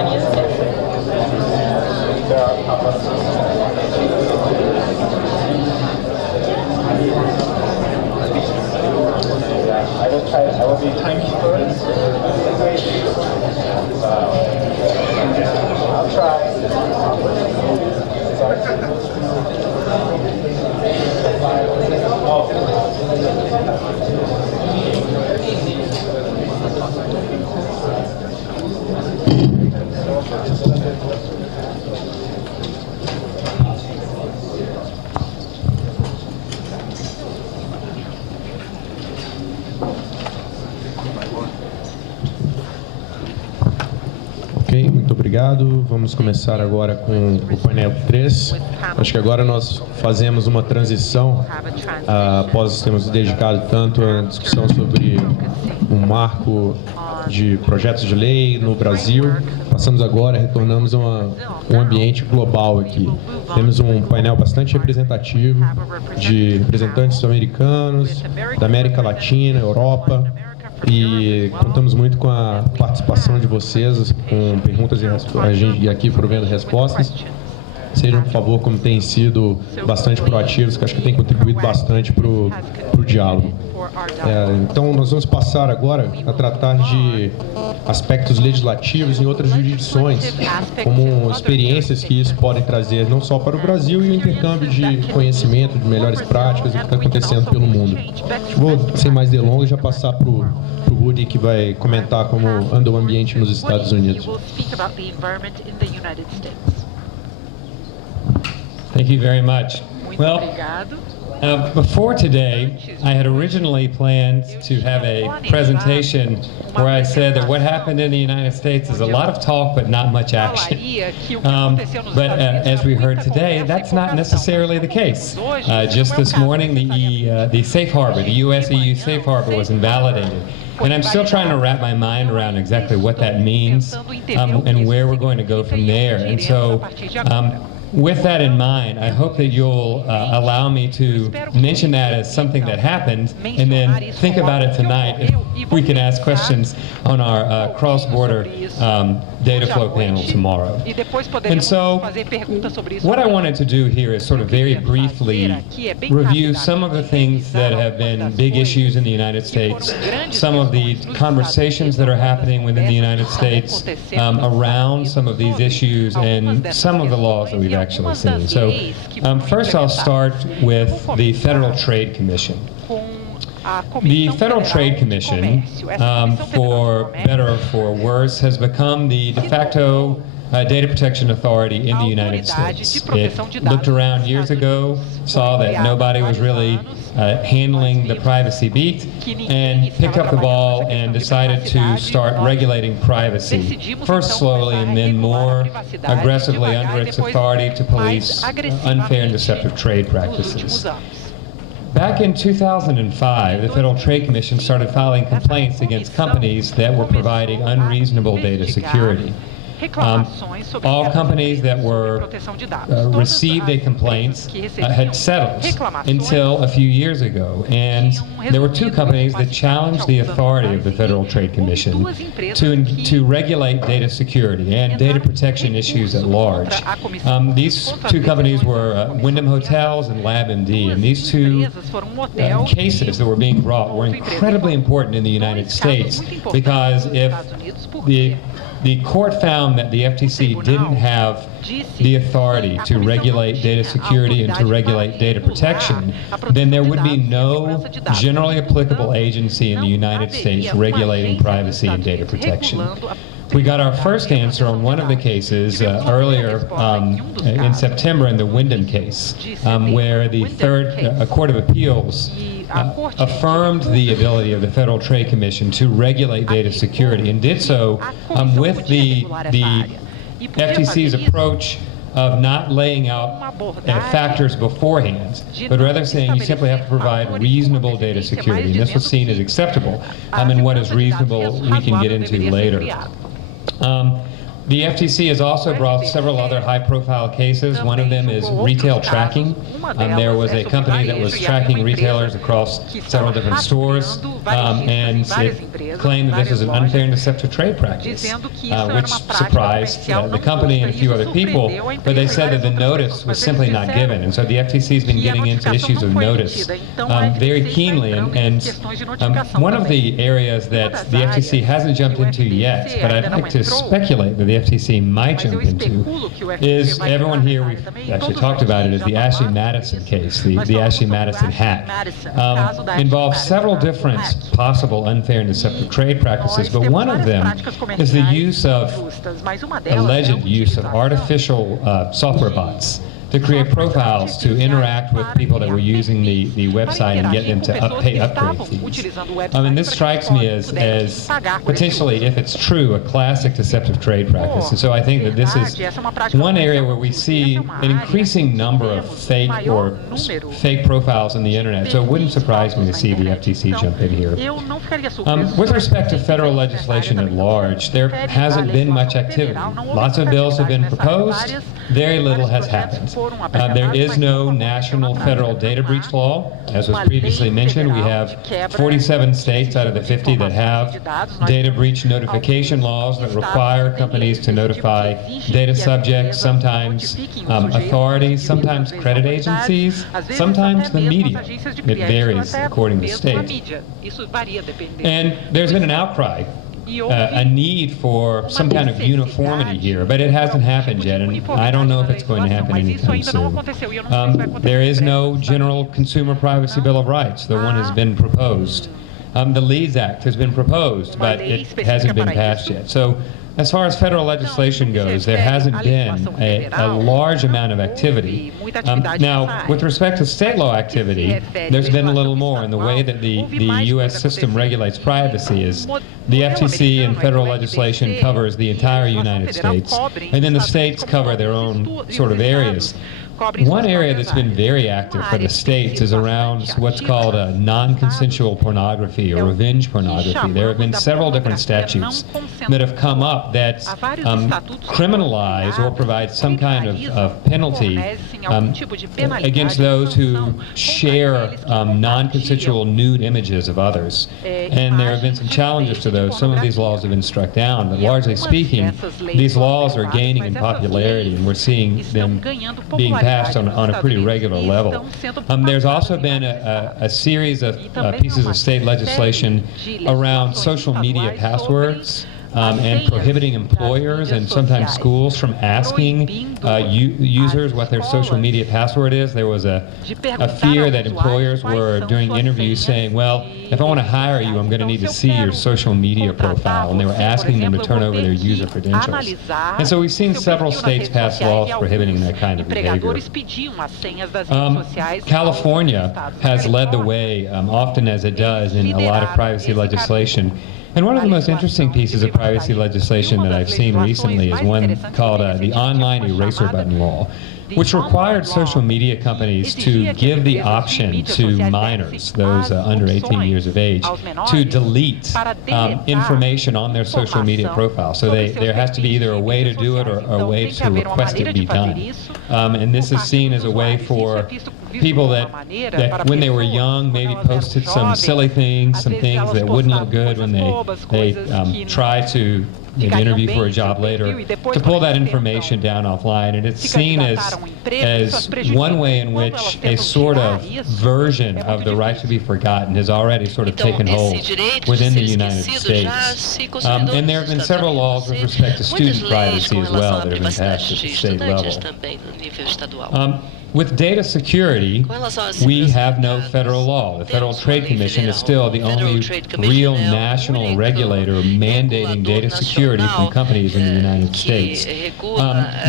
I will be timekeeper. I'll try. Ok, muito obrigado. Vamos começar agora com o painel 3. Acho que agora nós fazemos uma transição, após termos dedicado tanto à discussão sobre um marco de projetos de lei no Brasil. Passamos agora, retornamos a um ambiente global aqui. Temos um painel bastante representativo de representantes americanos, da América Latina, Europa, e contamos muito com a participação de vocês, com perguntas e aqui provendo respostas. Sejam, por favor, como têm sido bastante proativos, que acho que tem contribuído bastante para o diálogo. Então, nós vamos passar agora a tratar de aspectos legislativos em outras jurisdições, como experiências que isso pode trazer não só para o Brasil e o intercâmbio de conhecimento, de melhores práticas, o que está acontecendo pelo mundo. Vou, sem mais delongas, já passar para o Woody, que vai comentar como anda o ambiente nos Estados Unidos. Thank you very much. Well, before today, I had originally planned to have a presentation where I said that what happened in the United States is a lot of talk but not much action. But as we heard today, that's not necessarily the case. Just this morning, the safe harbor, the US-EU safe harbor was invalidated. And I'm still trying to wrap my mind around exactly what that means and where we're going to go from there. And so, with that in mind, I hope that you'll allow me to mention that as something that happened, and then think about it tonight if we can ask questions on our cross-border data flow panel tomorrow. And so, what I wanted to do here is sort of very briefly review some of the things that have been big issues in the United States, some of the conversations that are happening within the United States around some of these issues, and some of the laws that we've actually seen. So first I'll start with the Federal Trade Commission. The Federal Trade Commission, for better or for worse, has become the de facto data protection authority in the United States. It looked around years ago, saw that nobody was really handling the privacy beat, and picked up the ball and decided to start regulating privacy, first slowly and then more aggressively under its authority to police unfair and deceptive trade practices. Back in 2005, the Federal Trade Commission started filing complaints against companies that were providing unreasonable data security. All companies that were received a complaint had settled until a few years ago, and there were two companies that challenged the authority of the Federal Trade Commission to regulate data security and data protection issues at large. These two companies were Wyndham Hotels and LabMD, and these two cases that were being brought were incredibly important in the United States, because if the court found that the FTC didn't have the authority to regulate data security and to regulate data protection, then there would be no generally applicable agency in the United States regulating privacy and data protection. We got our first answer on one of the cases earlier in September in the Wyndham case, where the Third Court of Appeals affirmed the ability of the Federal Trade Commission to regulate data security, and did so with the FTC's approach of not laying out factors beforehand, but rather saying you simply have to provide reasonable data security. And this was seen as acceptable, and what is reasonable we can get into later. The FTC has also brought several other high-profile cases. One of them is retail tracking. There was a company that was tracking retailers across several different stores, and it claimed that this was an unfair and deceptive trade practice, which surprised the company and a few other people, but they said that the notice was simply not given. And so the FTC has been getting into issues of notice very keenly. And one of the areas that the FTC hasn't jumped into yet, but I'd like to speculate that the FTC might jump into, is everyone here, we've actually talked about it, is the Ashley Madison case, the Ashley Madison hack. Involves several different possible unfair and deceptive trade practices, but one of them is the alleged use of artificial software bots to create profiles to interact with people that were using the website and get them to pay upgrade fees. And this strikes me as potentially, if it's true, a classic deceptive trade practice. And so I think that this is one area where we see an increasing number of fake profiles on the internet. So it wouldn't surprise me to see the FTC jump in here. With respect to federal legislation at large, there hasn't been much activity. Lots of bills have been proposed. Very little has happened. There is no national federal data breach law. As was previously mentioned, we have 47 states out of the 50 that have data breach notification laws that require companies to notify data subjects, sometimes authorities, sometimes credit agencies, sometimes the media. It varies according to state. And there's been an outcry, a need for some kind of uniformity here, but it hasn't happened yet, and I don't know if it's going to happen anytime soon. There is no General Consumer Privacy Bill of Rights. The one has been proposed. The Leeds Act has been proposed, but it hasn't been passed yet. So as far as federal legislation goes, there hasn't been a large amount of activity. Now, with respect to state law activity, there's been a little more in the way that the U.S. system regulates privacy. Is the FTC and federal legislation covers the entire United States, and then the states cover their own sort of areas. One area that's been very active for the states is around what's called non-consensual pornography or revenge pornography. There have been several different statutes that have come up that criminalize or provide some kind of penalty against those who share non-consensual nude images of others. And there have been some challenges to those. Some of these laws have been struck down, but largely speaking, these laws are gaining in popularity, and we're seeing them being passed on a pretty regular level. There's also been a series of pieces of state legislation around social media passwords and prohibiting employers and sometimes schools from asking users what their social media password is. There was a fear that employers were doing interviews saying, well, if I want to hire you, I'm going to need to see your social media profile, and they were asking them to turn over their user credentials. And so we've seen several states pass laws prohibiting that kind of behavior. California has led the way, often as it does in a lot of privacy legislation. And one of the most interesting pieces of privacy legislation that I've seen recently is one called the Online Eraser Button Law, which required social media companies to give the option to minors, those under 18 years of age, to delete information on their social media profile. So there has to be either a way to do it or a way to request it be done. And this is seen as a way for people that when they were young maybe posted some silly things, some things that wouldn't look good when they try to interview for a job later, to pull that information down offline. And it's seen as one way in which a sort of version of the right to be forgotten has already sort of taken hold within the United States. And there have been several laws with respect to student privacy as well that have been passed at the state level. With data security, we have no federal law. The Federal Trade Commission is still the only real national regulator mandating data security from companies in the United States.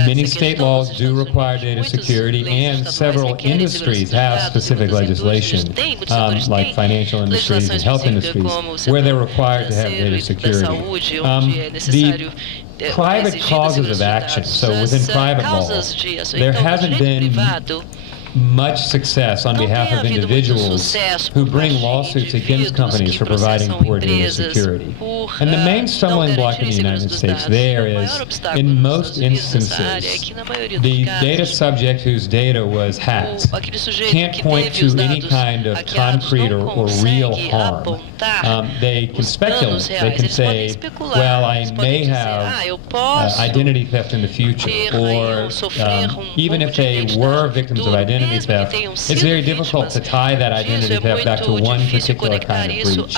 Many state laws do require data security, and several industries have specific legislation, like financial industries and health industries, where they're required to have data security. Private causes of action, so within private law, there hasn't been much success on behalf of individuals who bring lawsuits against companies for providing poor data security. And the main stumbling block in the United States there is, in most instances, the data subject whose data was hacked can't point to any kind of concrete or real harm. They can speculate. They can say, well, I may have identity theft in the future, or even if they were victims of identity theft, it's very difficult to tie that identity theft back to one particular kind of breach.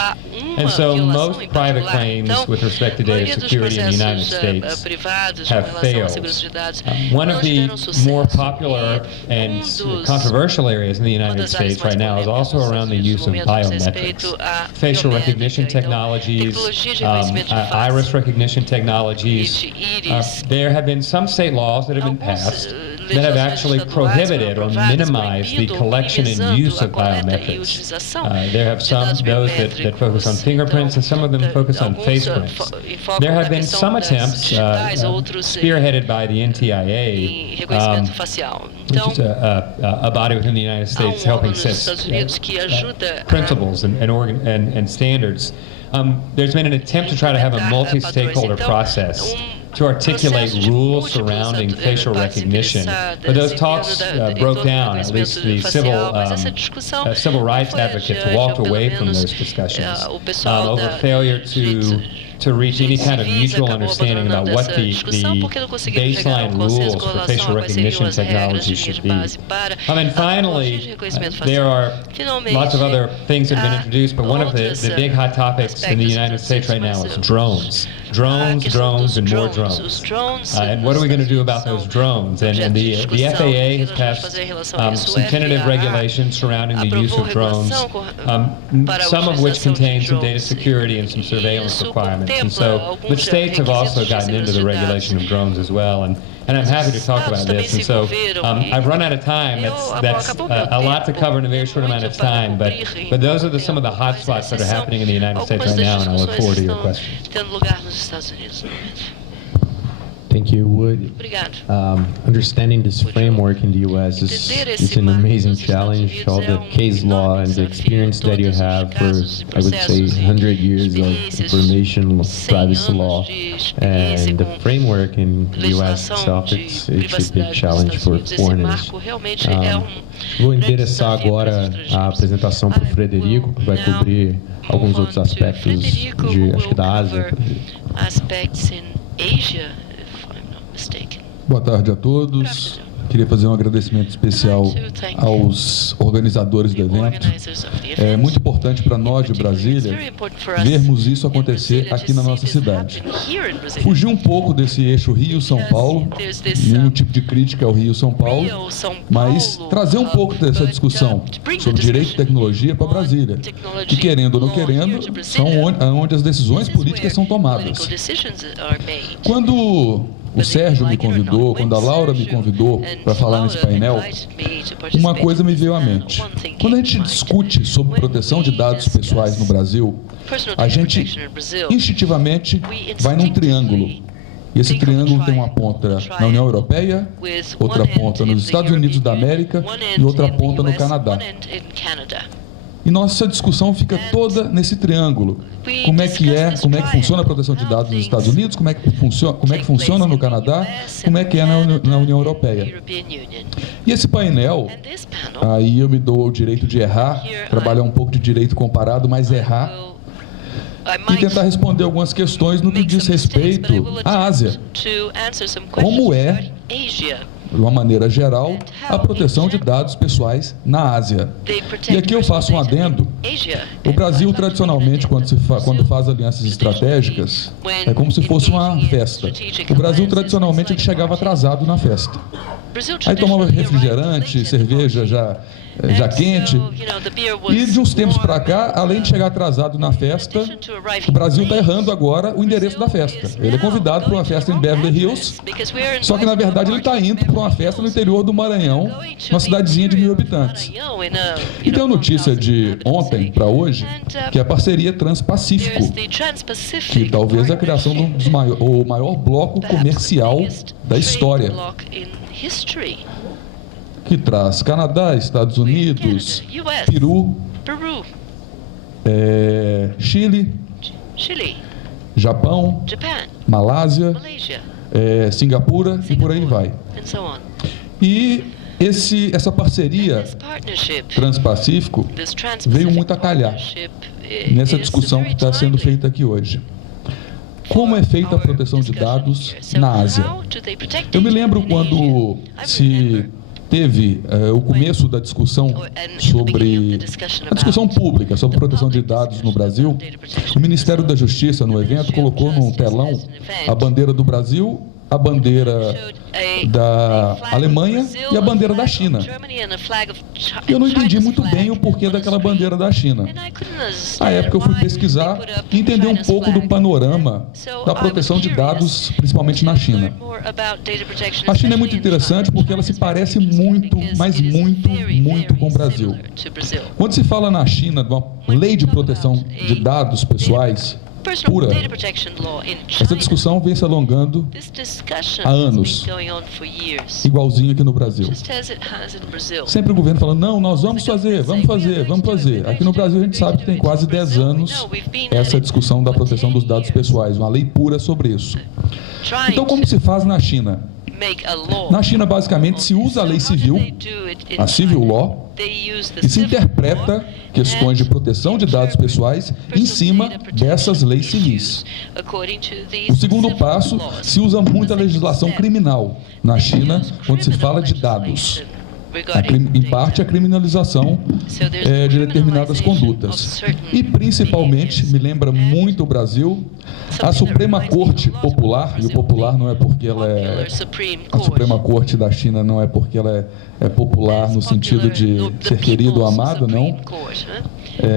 And so most private claims with respect to data security in the United States have failed. One of the more popular and controversial areas in the United States right now is also around the use of biometrics, facial recognition technologies, iris recognition technologies. There have been some state laws that have been passed that have actually prohibited or minimized the collection and use of biometrics. There have those that focus on fingerprints, and some of them focus on face prints. There have been some attempts, spearheaded by the NTIA, which is a body within the United States helping set principles and standards. There's been an attempt to try to have a multi-stakeholder process to articulate rules surrounding facial recognition. But those talks broke down. At least the civil rights advocates walked away from those discussions over failure to reach any kind of mutual understanding about what the baseline rules for facial recognition technology should be. And finally, there are lots of other things that have been introduced, but one of the big hot topics in the United States right now is drones. Drones, and more drones. And what are we going to do about those drones? And the FAA has passed some tentative regulations surrounding the use of drones, some of which contain some data security and some surveillance requirements. And so the states have also gotten into the regulation of drones as well. And I'm happy to talk about this. And so I've run out of time. That's a lot to cover in a very short amount of time. But those are some of the hot spots that are happening in the United States right now, and I look forward to your questions. Thank you, Wood. Understanding this framework in the U.S. is an amazing challenge. All the case law and the experience that you have for, I would say, 100 years of information privacy law, and the framework in the U.S. itself, it's a big challenge for foreigners. Vou endereçar agora a apresentação para o Frederico, que vai cobrir alguns outros aspectos acho que da Ásia. Boa tarde a todos. Queria fazer um agradecimento especial aos organizadores do evento. É muito importante para nós de Brasília vermos isso acontecer aqui na nossa cidade. Fugir um pouco desse eixo Rio-São Paulo, nenhum tipo de crítica ao Rio-São Paulo, mas trazer um pouco dessa discussão sobre direito e tecnologia para Brasília, que querendo ou não querendo, são onde as decisões políticas são tomadas. Quando o Sérgio me convidou, quando a Laura me convidou para falar nesse painel, uma coisa me veio à mente. Quando a gente discute sobre proteção de dados pessoais no Brasil, a gente instintivamente vai num triângulo. E esse triângulo tem uma ponta na União Europeia, outra ponta nos Estados Unidos da América e outra ponta no Canadá. E nossa discussão fica toda nesse triângulo. Como é que funciona a proteção de dados nos Estados Unidos, como é que funciona no Canadá, como é que é na União Europeia. E esse painel, aí eu me dou o direito de errar, trabalhar um pouco de direito comparado, mas errar, e tentar responder algumas questões no que diz respeito à Ásia. Como é, de uma maneira geral, a proteção de dados pessoais na Ásia. E aqui eu faço um adendo. O Brasil, tradicionalmente, quando faz alianças estratégicas, é como se fosse uma festa. O Brasil, tradicionalmente, ele chegava atrasado na festa. Aí tomava refrigerante, cerveja já quente. E de uns tempos para cá, além de chegar atrasado na festa, o Brasil está errando agora o endereço da festa. Ele é convidado para uma festa em Beverly Hills, só que na verdade ele está indo para uma festa no interior do Maranhão, uma cidadezinha de 1.000 habitantes. E tem uma notícia de ontem para hoje, que é a parceria Transpacífico, que talvez é a criação do maior bloco comercial da história. que traz Canadá, Estados Unidos, Peru, Chile, Japão, Malásia, Singapura e por aí vai. E essa parceria Transpacífico veio muito a calhar nessa discussão que está sendo feita aqui hoje. Como é feita a proteção de dados na Ásia? Eu me lembro quando se teve o começo da discussão sobre a discussão pública sobre proteção de dados no Brasil. O Ministério da Justiça, no evento, colocou num telão a bandeira do Brasil, a bandeira da Alemanha e a bandeira da China. Eu não entendi muito bem o porquê daquela bandeira da China. À época eu fui pesquisar e entender um pouco do panorama da proteção de dados, principalmente na China. A China é muito interessante porque ela se parece muito, mas muito com o Brasil. Quando se fala na China de uma lei de proteção de dados pessoais pura, essa discussão vem se alongando há anos, igualzinho aqui no Brasil. Sempre o governo falando, não, nós vamos fazer. Aqui no Brasil a gente sabe que tem quase 10 anos essa discussão da proteção dos dados pessoais, uma lei pura sobre isso. Então, como se faz na China? Na China, basicamente, se usa a lei civil, a civil law, e se interpreta questões de proteção de dados pessoais em cima dessas leis civis. O segundo passo, se usa muito a legislação criminal na China, quando se fala de dados. Em parte, a criminalização de determinadas condutas. E, principalmente, me lembra muito o Brasil, a Suprema Corte Popular, e o popular não é porque ela é... A Suprema Corte da China não é porque ela é popular no sentido de ser querido ou amado, não.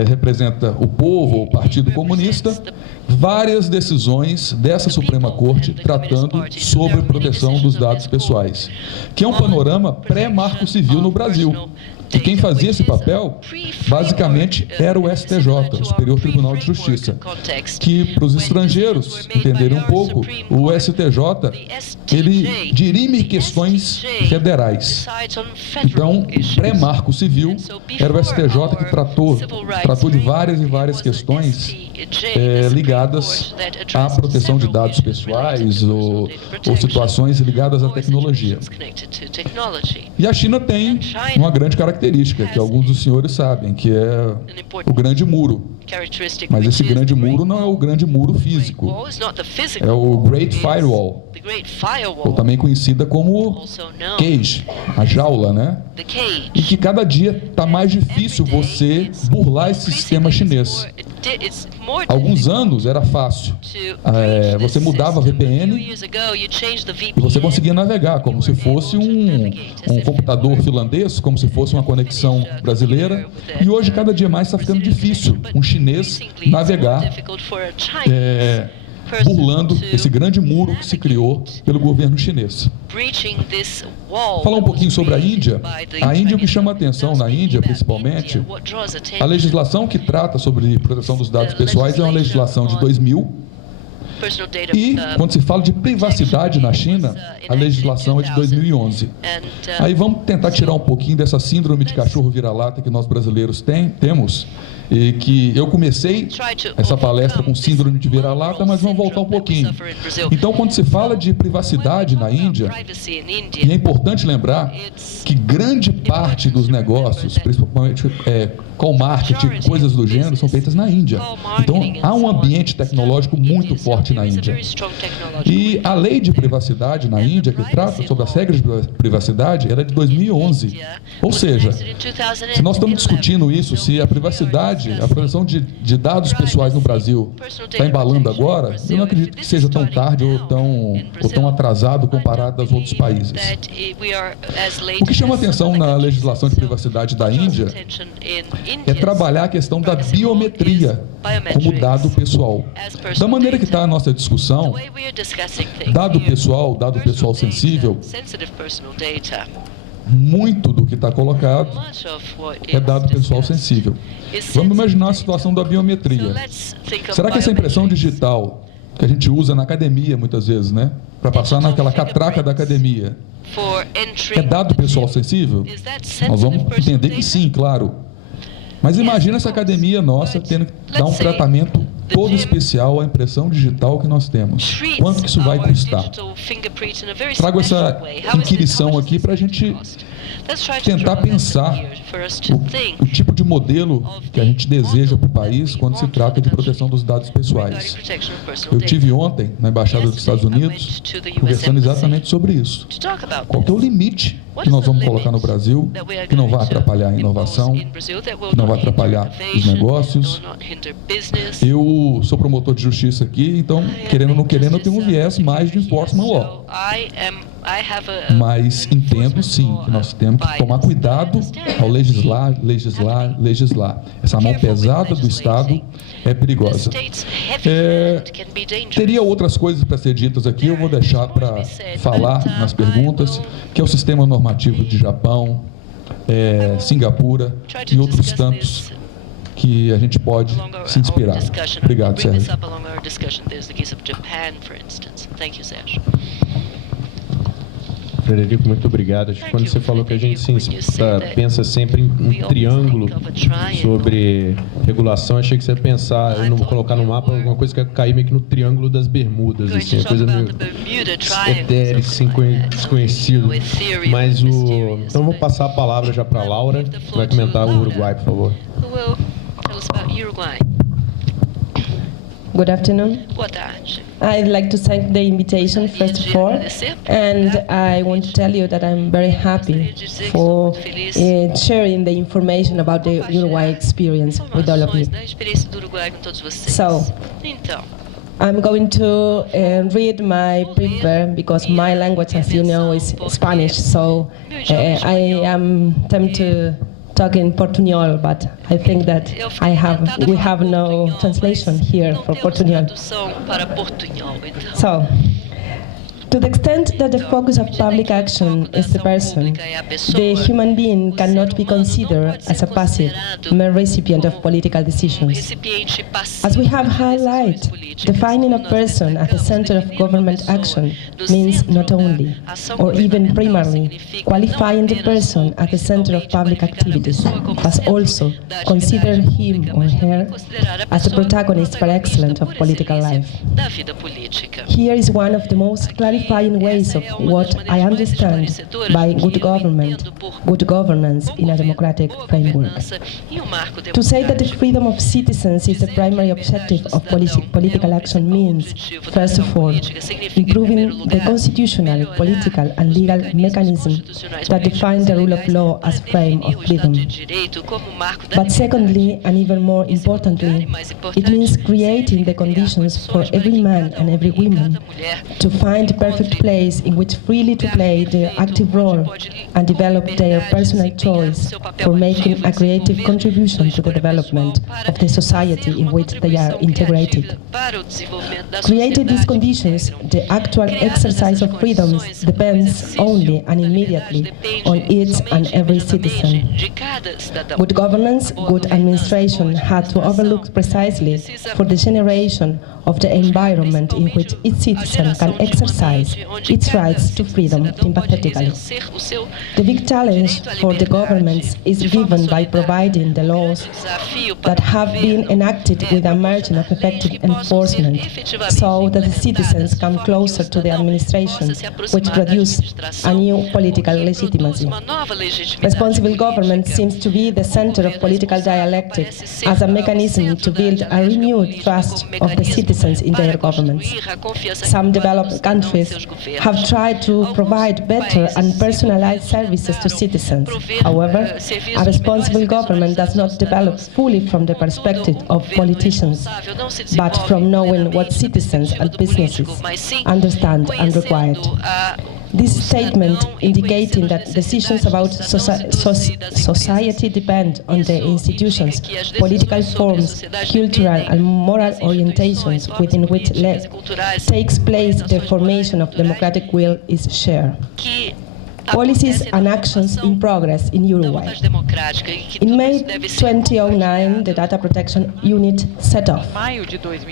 Representa o povo, o Partido Comunista, várias decisões dessa Suprema Corte tratando sobre proteção dos dados pessoais, que é um panorama pré-marco civil no Brasil. E quem fazia esse papel, basicamente, era o STJ, o Superior Tribunal de Justiça, que, para os estrangeiros entenderem um pouco, o STJ, ele dirime questões federais. Então, pré-marco civil, era o STJ que tratou de várias e várias questões ligadas à proteção de dados pessoais ou situações ligadas à tecnologia. E a China tem uma grande característica, que alguns dos senhores sabem, que é o Grande Muro. Mas esse Grande Muro não é o Grande Muro físico, é o Great Firewall, ou também conhecida como cage, a jaula, né? E que cada dia está mais difícil você burlar esse sistema chinês. Há alguns anos era fácil. Você mudava a VPN e você conseguia navegar como se fosse um computador finlandês, como se fosse uma conexão brasileira. E hoje, cada dia mais, está ficando difícil um chinês navegar burlando esse grande muro que se criou pelo governo chinês. Falar um pouquinho sobre a Índia. A Índia, o que chama a atenção na Índia, principalmente, a legislação que trata sobre proteção dos dados pessoais é uma legislação de 2000. E, quando se fala de privacidade na China, a legislação é de 2011. Aí vamos tentar tirar um pouquinho dessa síndrome de cachorro vira-lata que nós brasileiros temos, e que eu comecei essa palestra com síndrome de vira-lata, mas vamos voltar um pouquinho. Então, quando se fala de privacidade na Índia, e é importante lembrar que grande parte dos negócios, principalmente call marketing, coisas do gênero, são feitas na Índia. Então, há um ambiente tecnológico muito forte na Índia. E a lei de privacidade na Índia, que trata sobre as regras de privacidade, ela é de 2011. Ou seja, se nós estamos discutindo isso, se a privacidade, a proteção de dados pessoais no Brasil está embalando agora, eu não acredito que seja tão tarde ou tão atrasado comparado aos outros países. O que chama atenção na legislação de privacidade da Índia é trabalhar a questão da biometria como dado pessoal. Da maneira que está a nossa discussão, dado pessoal sensível, muito do que está colocado é dado pessoal sensível. Vamos imaginar a situação da biometria. Será que essa impressão digital que a gente usa na academia muitas vezes, né? Para passar naquela catraca da academia. É dado pessoal sensível? Nós vamos entender que sim, claro. Mas imagina essa academia nossa tendo que dar um tratamento todo especial à impressão digital que nós temos. Quanto que isso vai custar? Trago essa inquirição aqui para a gente tentar pensar o tipo de modelo que a gente deseja para o país quando se trata de proteção dos dados pessoais. Eu tive ontem na Embaixada dos Estados Unidos conversando exatamente sobre isso. Qual que é o limite que nós vamos colocar no Brasil que não vai atrapalhar a inovação, que não vai atrapalhar os negócios? Eu sou promotor de justiça aqui, então, querendo ou não querendo, eu tenho um viés mais de enforcement law. Mas entendo sim que nós temos que tomar cuidado ao legislar. Essa mão pesada do Estado é perigosa. Teria outras coisas para ser ditas aqui, eu vou deixar para falar nas perguntas, que é o sistema normativo de Japão, Singapura e outros tantos que a gente pode se inspirar. Obrigado, Sérgio. Frederico, muito obrigado. Acho que quando você falou que a gente pensa sempre em um triângulo sobre regulação, achei que você ia pensar, eu não vou colocar no mapa, alguma coisa que ia cair meio que no triângulo das Bermudas, assim, coisa meio etéreo, assim, desconhecido. Mas então vou passar a palavra já para a Laura, que vai comentar o Uruguai, por favor. Good afternoon. Boa tarde. I'd like to thank the invitation first of all, and I want to tell you that I'm very happy for sharing the information about the Uruguay experience with all of you. So, I'm going to read my paper because my language, as you know, is Spanish, so I am tempted to talk in Portuñol, but I think that we have no translation here for Portuñol. So, to the extent that the focus of public action is the person, the human being cannot be considered as a passive, mere recipient of political decisions. As we have highlighted, defining a person at the center of government action means not only, or even primarily, qualifying the person at the center of public activities, but also consider him or her as the protagonist par excellence of political life. Here is one of the most clarifying ways of what I understand by good government, good governance in a democratic framework. To say that the freedom of citizens is the primary objective of political action means, first of all, improving the constitutional, political and legal mechanisms that define the rule of law as frame of freedom. But secondly, and even more importantly, it means creating the conditions for every man and every woman to find the perfect place in which freely to play their active role and develop their personal choice for making a creative contribution to the development of the society in which they are integrated. Creating these conditions, the actual exercise of freedoms depends only and immediately on each and every citizen. Good governance, good administration had to overlook precisely for the generation of the environment in which each citizen can exercise its rights to freedom sympathetically. The big challenge for the governments is given by providing the laws that have been enacted with a margin of effective enforcement so that the citizens come closer to the administration, which produce a new political legitimacy. Responsible government seems to be the center of political dialectic as a mechanism to build a renewed trust of the citizens in their governments. Some developed countries have tried to provide better and personalized services to citizens. However, a responsible government does not develop fully from the perspective of politicians, but from knowing what citizens and businesses understand and require. This statement indicating that decisions about society depend on the institutions, political forms, cultural and moral orientations within which takes place the formation of democratic will is shared. policies and actions in progress in Uruguay. In May 2009, the Data Protection Unit set off.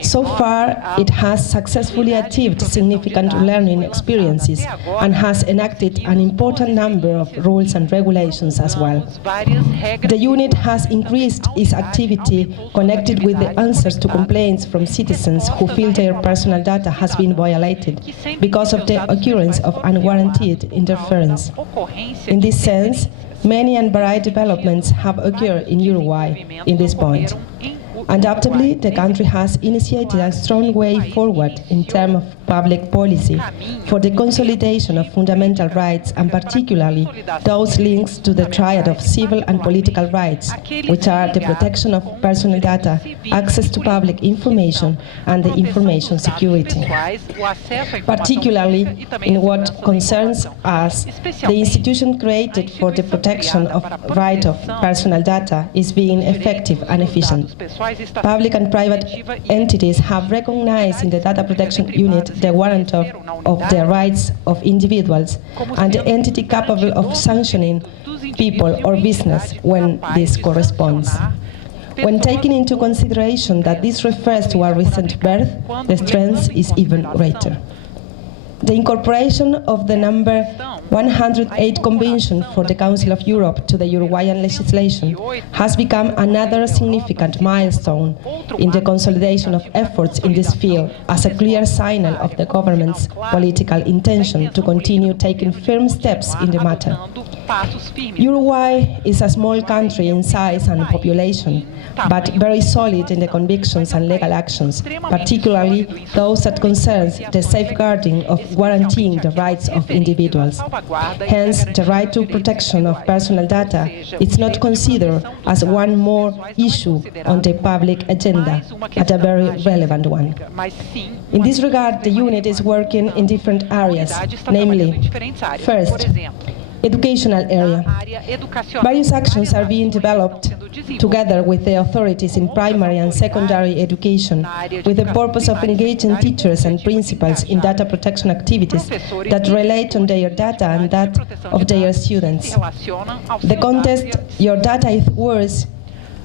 So far, it has successfully achieved significant learning experiences and has enacted an important number of rules and regulations as well. The unit has increased its activity connected with the answers to complaints from citizens who feel their personal data has been violated because of the occurrence of unwarranted interference. In this sense, many and varied developments have occurred in Uruguay in this point. Undoubtedly, the country has initiated a strong way forward in terms of public policy for the consolidation of fundamental rights, and particularly those links to the triad of civil and political rights, which are the protection of personal data, access to public information, and the information security. Particularly in what concerns us, the institution created for the protection of right of personal data is being effective and efficient. Public and private entities have recognized in the Data Protection Unit the warrant of the rights of individuals and the entity capable of sanctioning people or business when this corresponds. When taking into consideration that this refers to a recent birth, the strength is even greater. The incorporation of the number 108 Convention for the Council of Europe to the Uruguayan legislation has become another significant milestone in the consolidation of efforts in this field as a clear signal of the government's political intention to continue taking firm steps in the matter. Uruguay is a small country in size and population, but very solid in the convictions and legal actions, particularly those that concern the safeguarding of guaranteeing the rights of individuals. Hence, the right to protection of personal data is not considered as one more issue on the public agenda, but a very relevant one. In this regard, the unit is working in different areas, namely, first, educational area. Various actions are being developed together with the authorities in primary and secondary education with the purpose of engaging teachers and principals in data protection activities that relate on their data and that of their students. The contest, Your Data is Worse,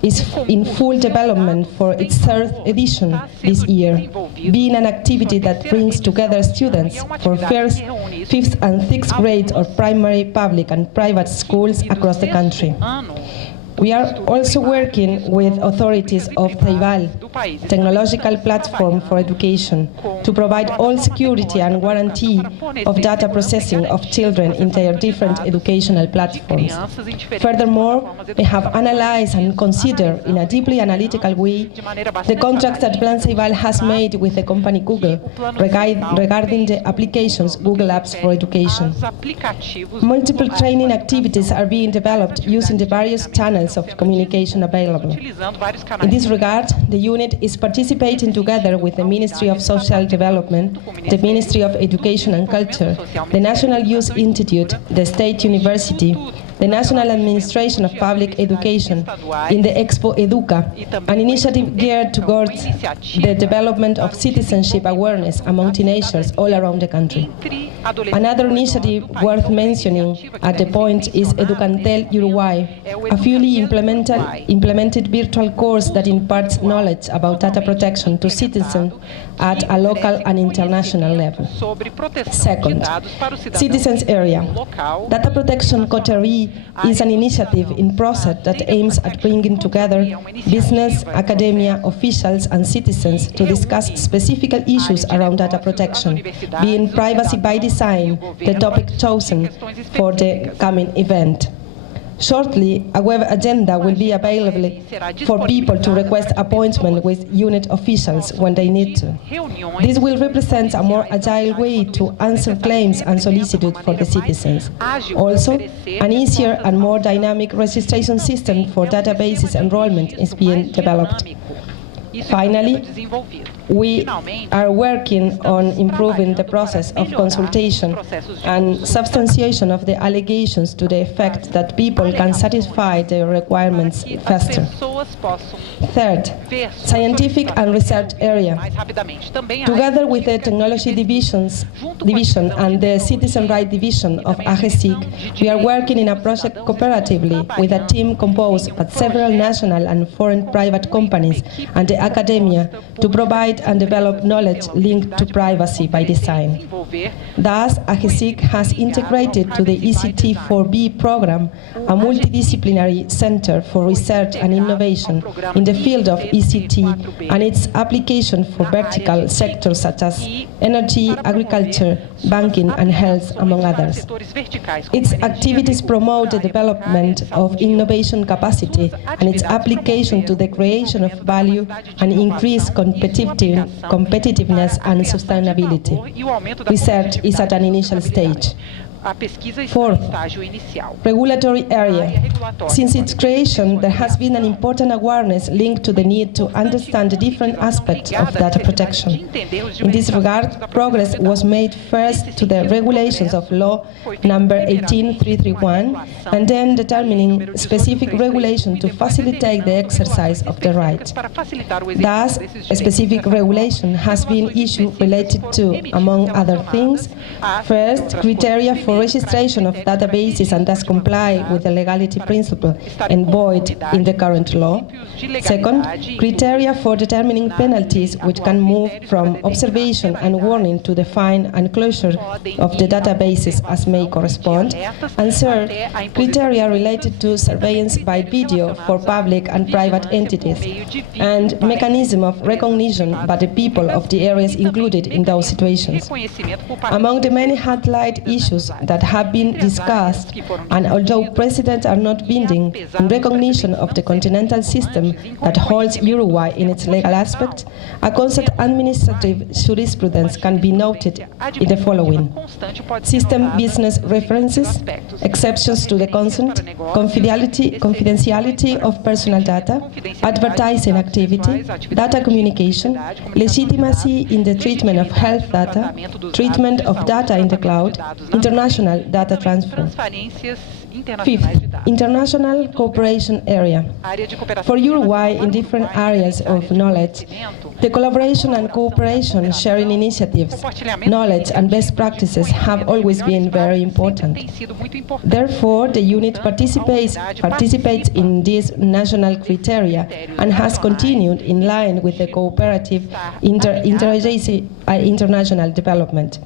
is in full development for its third edition this year, being an activity that brings together students for first, fifth and sixth grades of primary, public and private schools across the country. We are also working with authorities of Ceibal, technological platform for education, to provide all security and guarantee of data processing of children in their different educational platforms. Furthermore, we have analyzed and considered in a deeply analytical way the contracts that Plan Ceibal has made with the company Google regarding the applications Google Apps for Education. Multiple training activities are being developed using the various channels of communication available. In this regard, the unit is participating together with the Ministry of Social Development, the Ministry of Education and Culture, the National Youth Institute, the State University, the National Administration of Public Education, in the Expo Educa, an initiative geared towards the development of citizenship awareness among teenagers all around the country. Another initiative worth mentioning at the point is Educantel Uruguay, a fully implemented virtual course that imparts knowledge about data protection to citizens at a local and international level. Second, citizens area. Data protection coterie is an initiative in process that aims at bringing together business, academia, officials and citizens to discuss specific issues around data protection, being privacy by design the topic chosen for the coming event. Shortly, a web agenda will be available for people to request appointment with unit officials when they need to. This will represent a more agile way to answer claims and solicitude for the citizens. Also, an easier and more dynamic registration system for databases enrollment is being developed. Finally, We are working on improving the process of consultation and substantiation of the allegations to the effect that people can satisfy their requirements faster. Third, scientific and research area. Together with the Technology Division and the Citizen Rights Division of AGESIC, we are working in a project cooperatively with a team composed of several national and foreign private companies and the academia to provide and develop knowledge linked to privacy by design. Thus, AGESIC has integrated to the ECT4B program a multidisciplinary center for research and innovation in the field of ECT and its application for vertical sectors such as energy, agriculture, banking and health, among others. Its activities promote the development of innovation capacity and its application to the creation of value and increase competitiveness and sustainability. Research is at an initial stage. Fourth, regulatory area. Since its creation, there has been an important awareness linked to the need to understand the different aspects of data protection. In this regard, progress was made first to the regulations of law number 18331, and then determining specific regulation to facilitate the exercise of the right. Thus, a specific regulation has been issued related to, among other things, first, criteria for registration of databases and thus comply with the legality principle embodied in the current law. Second, criteria for determining penalties which can move from observation and warning to the fine and closure of the databases as may correspond. And third, criteria related to surveillance by video for public and private entities and mechanism of recognition by the people of the areas included in those situations. Among the many highlight issues that have been discussed, and although precedents are not binding, in recognition of the continental system that holds Uruguay in its legal aspect, a constant administrative jurisprudence can be noted in the following: system business references, exceptions to the consent, confidentiality of personal data, advertising activity, data communication, legitimacy in the treatment of health data, treatment of data in the cloud, international data transfer. Fifth, international cooperation area. For Uruguay, in different areas of knowledge, the collaboration and cooperation sharing initiatives, knowledge and best practices have always been very important. Therefore, the unit participates in these national criteria and has continued in line with the cooperative international development.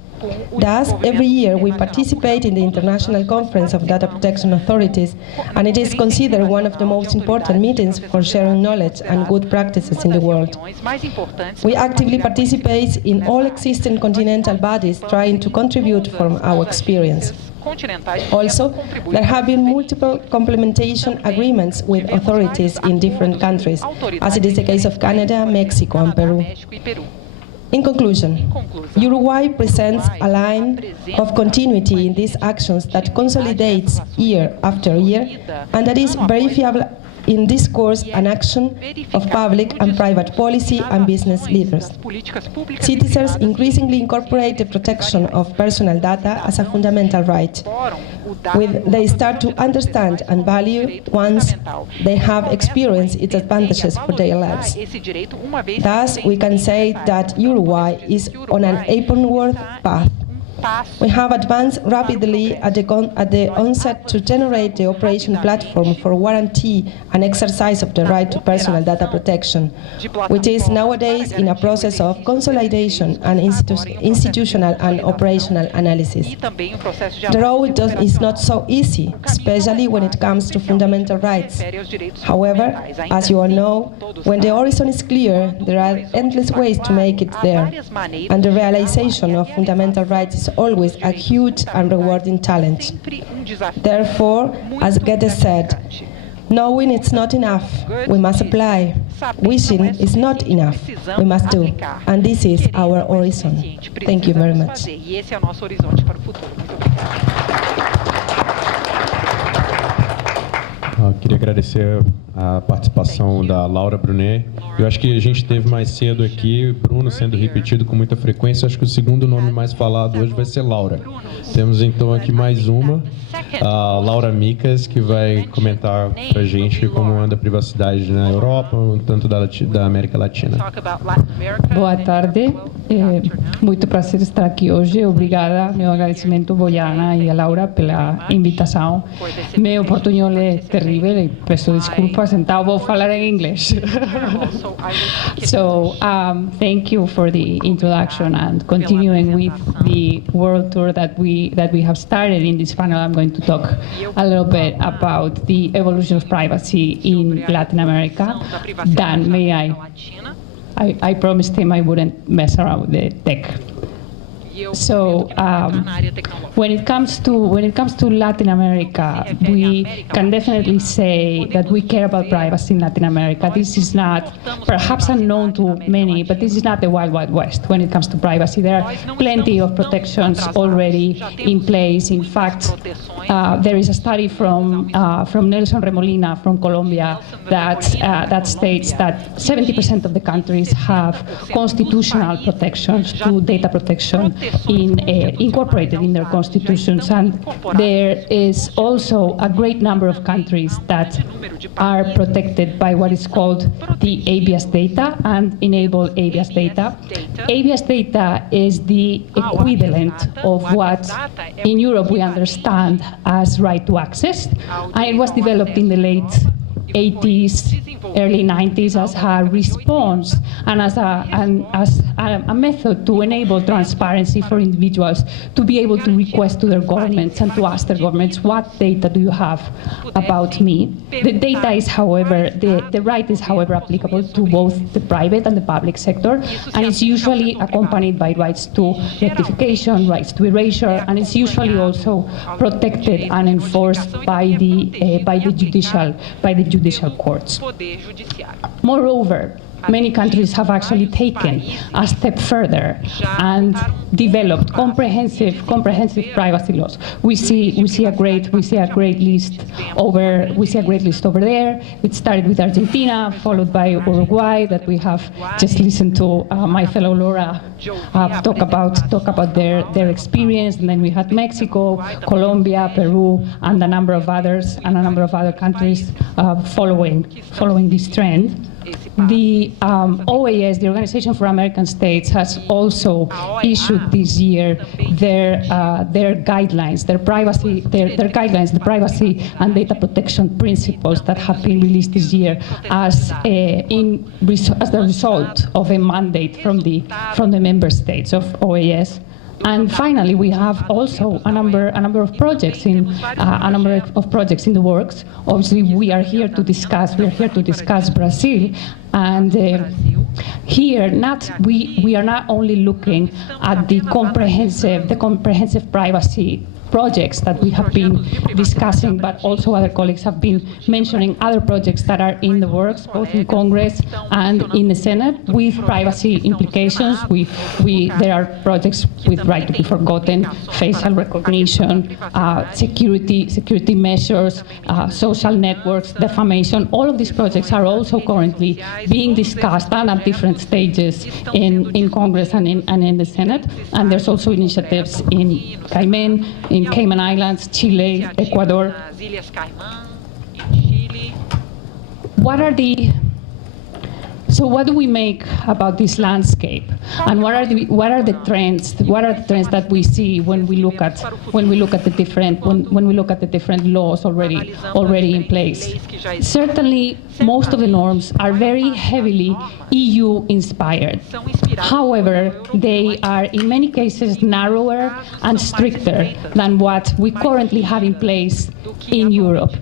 Thus, every year we participate in the International Conference of Data Protection Authorities, and it is considered one of the most important meetings for sharing knowledge and good practices in the world. We actively participate in all existing continental bodies trying to contribute from our experience. Also, there have been multiple complementation agreements with authorities in different countries, as it is the case of Canada, Mexico, and Peru. In conclusion, Uruguay presents a line of continuity in these actions that consolidates year after year, and that is verifiable in discourse and action of public and private policy and business leaders. Citizens increasingly incorporate the protection of personal data as a fundamental right, they start to understand and value once they have experienced its advantages for their lives. Thus, we can say that Uruguay is on an upward path. We have advanced rapidly at the onset to generate the operation platform for guarantee and exercise of the right to personal data protection, which is nowadays in a process of consolidation and institutional and operational analysis. The road is not so easy, especially when it comes to fundamental rights. However, as you all know, when the horizon is clear, there are endless ways to make it there, and the realization of fundamental rights is always a huge and rewarding challenge. Therefore, as Goethe said, knowing it's not enough, we must apply. Wishing is not enough, we must do. And this is our horizon. Thank you very much. Eu queria agradecer a participação da Laura Brunet Eu acho que a gente teve mais cedo aqui, Bruno sendo repetido com muita frequência. Acho que o segundo nome mais falado hoje vai ser Laura. Temos então aqui mais uma, a Laura Micas, que vai comentar para a gente como anda a privacidade na Europa, tanto da América Latina. Boa tarde, muito prazer estar aqui hoje. Obrigada, meu agradecimento, Boiana e a Laura, pela invitação. Meu portunhol é terrível e peço desculpas, então vou falar em inglês. So, thank you for the introduction, and continuing with the world tour that we have started in this panel, I'm going to talk a little bit about the evolution of privacy in Latin America. Dan, may I promised him I wouldn't mess around with the tech. So when it comes to Latin America, we can definitely say that we care about privacy in Latin America. This is not perhaps unknown to many, but this is not the Wild Wild West when it comes to privacy. There are plenty of protections already in place. In fact, there is a study from Nelson Remolina from Colombia that states that 70% of the countries have constitutional protections to data protection incorporated in their constitutions, and there is also a great number of countries that are protected by what is called the habeas data and enable habeas data. Habeas data is the equivalent of what in Europe we understand as right to access, and it was developed in the late 80s, early 90s as a response and as a method to enable transparency for individuals to be able to request to their governments and to ask their governments, what data do you have about me? The data is, however, the right is, however, applicable to both the private and the public sector, and it's usually accompanied by rights to rectification, rights to erasure, and it's usually also protected and enforced by the judicial courts. Moreover, many countries have actually taken a step further and developed comprehensive privacy laws. We see a great list over there. It started with Argentina, followed by Uruguay, that we have just listened to my fellow Laura talk about their experience, and then we had Mexico, Colombia, Peru, and a number of other countries following this trend. The OAS, the Organization for American States, has also issued this year their guidelines, the privacy and data protection principles that have been released this year as the result of a mandate from the member states of OAS. And finally, we have also a number of projects in the works. Obviously, we are here to discuss Brazil, and here we are not only looking at the comprehensive privacy projects that we have been discussing, but also other colleagues have been mentioning other projects that are in the works, both in Congress and in the Senate, with privacy implications. There are projects with right to be forgotten, facial recognition, security measures, social networks, defamation. All of these projects are also currently being discussed and at different stages in Congress and in the Senate. And there's also initiatives in Cayman Islands, Chile, Ecuador. What do we make about this landscape, and what are the trends? What are the trends that we see when we look at the different laws already in place? Certainly, most of the norms are very heavily EU inspired. However, they are in many cases narrower and stricter than what we currently have in place in Europe.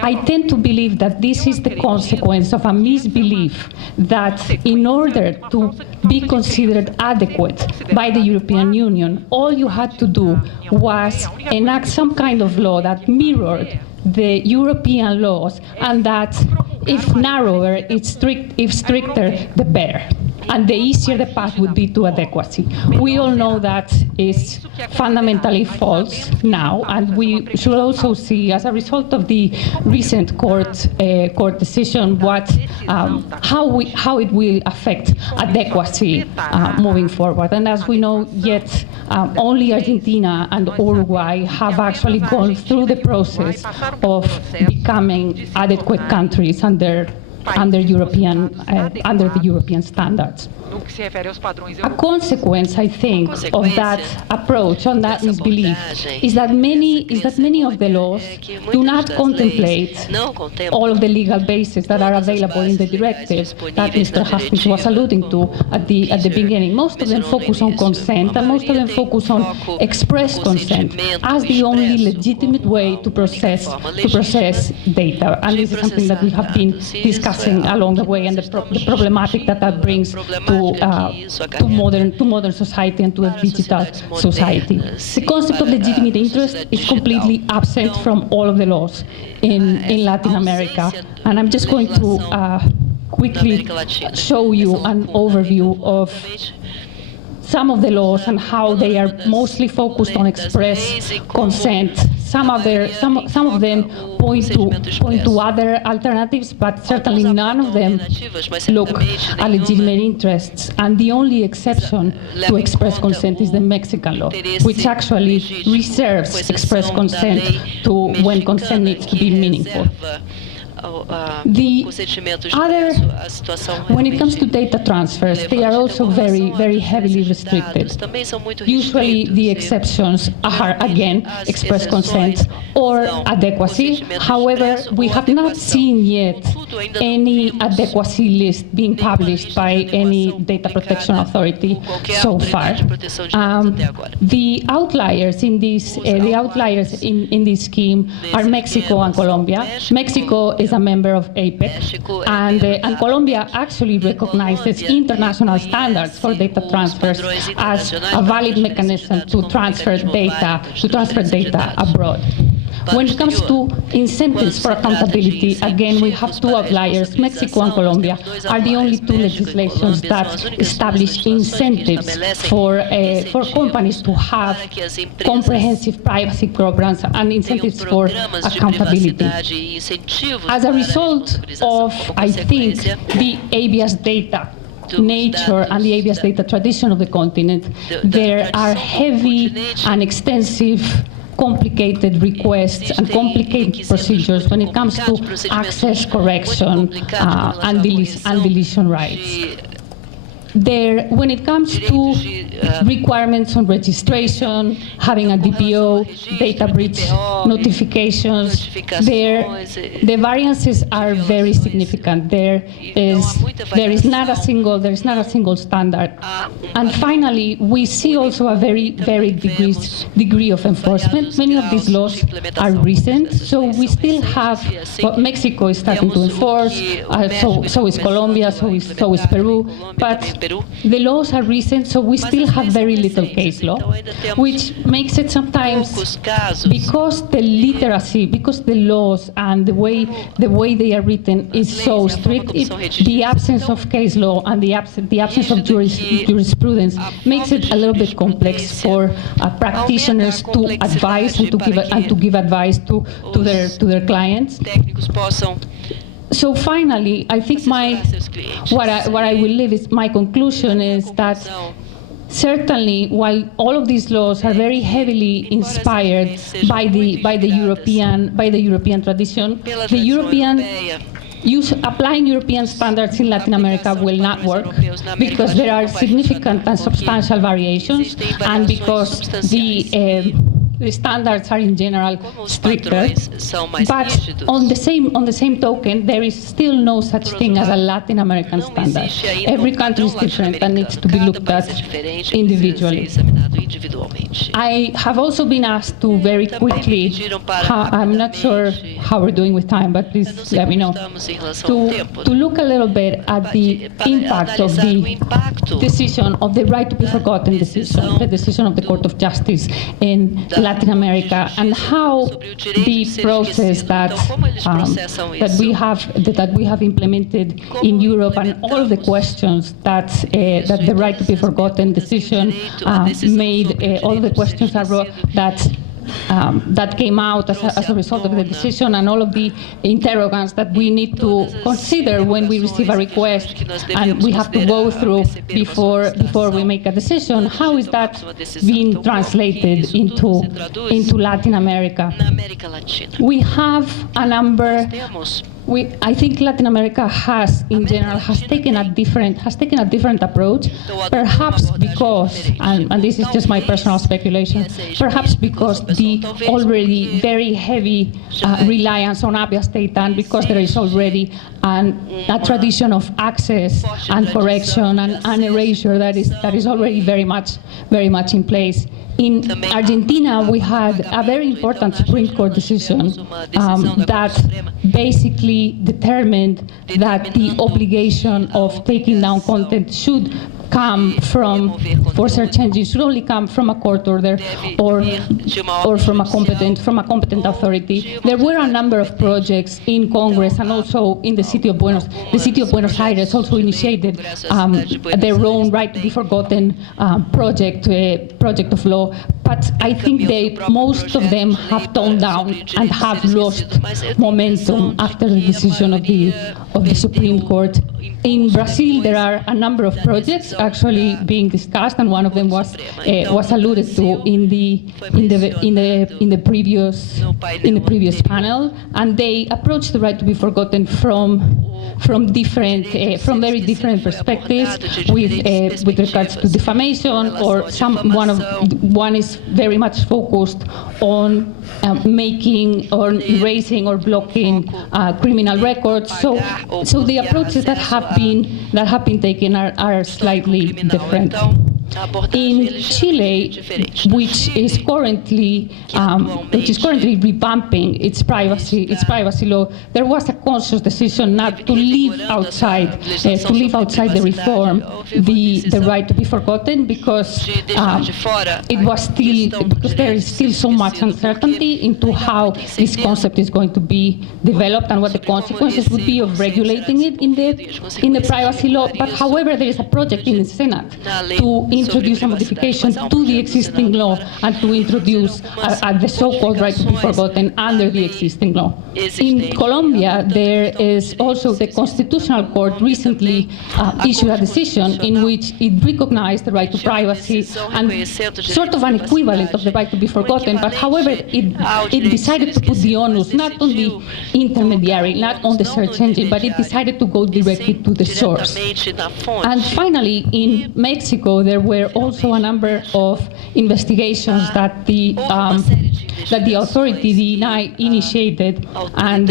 I tend to believe that this is the consequence of a misbelief that in order to be considered adequate by the European Union, all you had to do was enact some kind of law that mirrored the European laws, and that if narrower, if stricter, the better. and the easier the path would be to adequacy. We all know that is fundamentally false now, and we should also see, as a result of the recent court decision, how it will affect adequacy moving forward. And as we know, yet only Argentina and Uruguay have actually gone through the process of becoming adequate countries under the European standards. A consequence, I think, of that approach, on that misbelief, is that many of the laws do not contemplate all of the legal bases that are available in the directive that Mr. Hastings was alluding to at the beginning. Most of them focus on consent, and most of them focus on express consent as the only legitimate way to process data. And this is something that we have been discussing along the way, and the problematic that brings to modern society and to a digital society. The concept of legitimate interest is completely absent from all of the laws in Latin America. And I'm just going to quickly show you an overview of some of the laws and how they are mostly focused on express consent. Some of them point to other alternatives, but certainly none of them look at legitimate interests. And the only exception to express consent is the Mexican law, which actually reserves express consent to when consent needs to be meaningful. The other, when it comes to data transfers, they are also very, very heavily restricted. Usually the exceptions are, again, express consent or adequacy. However, we have not seen yet any adequacy list being published by any data protection authority so far. The outliers in this scheme are Mexico and Colombia. Mexico is a member of APEC, and Colombia actually recognizes international standards for data transfers as a valid mechanism to transfer data abroad. When it comes to incentives for accountability, again, we have two outliers. Mexico and Colombia are the only two legislations that establish incentives for companies to have comprehensive privacy programs and incentives for accountability. As a result of, I think, the habeas data nature and the habeas data tradition of the continent, there are heavy and extensive complicated requests and complicated procedures when it comes to access, correction, and deletion rights. When it comes to requirements on registration, having a DPO, data breach notifications, the variances are very significant. There is not a single standard. And finally, we see also a very varied degree of enforcement. Many of these laws are recent, so we still have what Mexico is starting to enforce. So is Colombia, so is Peru, but the laws are recent, so we still have very little case law, which makes it sometimes, because the laws and the way they are written is so strict, the absence of case law and the absence of jurisprudence makes it a little bit complex for practitioners to advise and to give advice to their clients. So finally, I think what I will leave is my conclusion is that certainly, while all of these laws are very heavily inspired by the European tradition, applying European standards in Latin America will not work because there are significant and substantial variations, and because the standards are in general stricter. But on the same token, there is still no such thing as a Latin American standard. Every country is different and needs to be looked at individually. I have also been asked to very quickly, I'm not sure how we're doing with time, but please let me know, to look a little bit at the impact of the decision of the right to be forgotten decision, the decision of the Court of Justice in Latin America, and how the process that we have implemented in Europe, and all of the questions that the right to be forgotten decision made, all of the questions that came out as a result of the decision, and all of the interrogants that we need to consider when we receive a request and we have to go through before we make a decision. How is that being translated into Latin America? We have a number. I think Latin America has, in general, taken a different approach, perhaps because, and this is just my personal speculation, perhaps because the already very heavy reliance on habeas data, and because there is already a tradition of access and correction and erasure that is already very much in place. In Argentina, we had a very important Supreme Court decision that basically determined that the obligation of taking down content should come for search engines should only come from a court order or from a competent authority. There were a number of projects in Congress and also in the city of Buenos Aires also initiated their own right to be forgotten project of law. But I think most of them have toned down and have lost momentum after the decision of the Supreme Court. In Brazil, there are a number of projects actually being discussed, and one of them was alluded to in the previous panel, and they approach the right to be forgotten from very different perspectives, with regards to defamation, or one is very much focused on making or erasing or blocking criminal records. So the approaches that have been taken are slightly different. In Chile, which is currently revamping its privacy law, there was a conscious decision not to leave outside the reform the right to be forgotten, because there is still so much uncertainty into how this concept is going to be developed and what the consequences would be of regulating it in the privacy law. But however, there is a project in the Senate to introduce a modification to the existing law and to introduce the so-called right to be forgotten under the existing law. In Colombia, there is also the Constitutional Court recently issued a decision in which it recognized the right to privacy and sort of an equivalent of the right to be forgotten, but however, it decided to put the onus not on the intermediary, not on the search engine, but it decided to go directly to the source. And finally, in Mexico, there were also a number of investigations that the authority, the INAI, initiated, and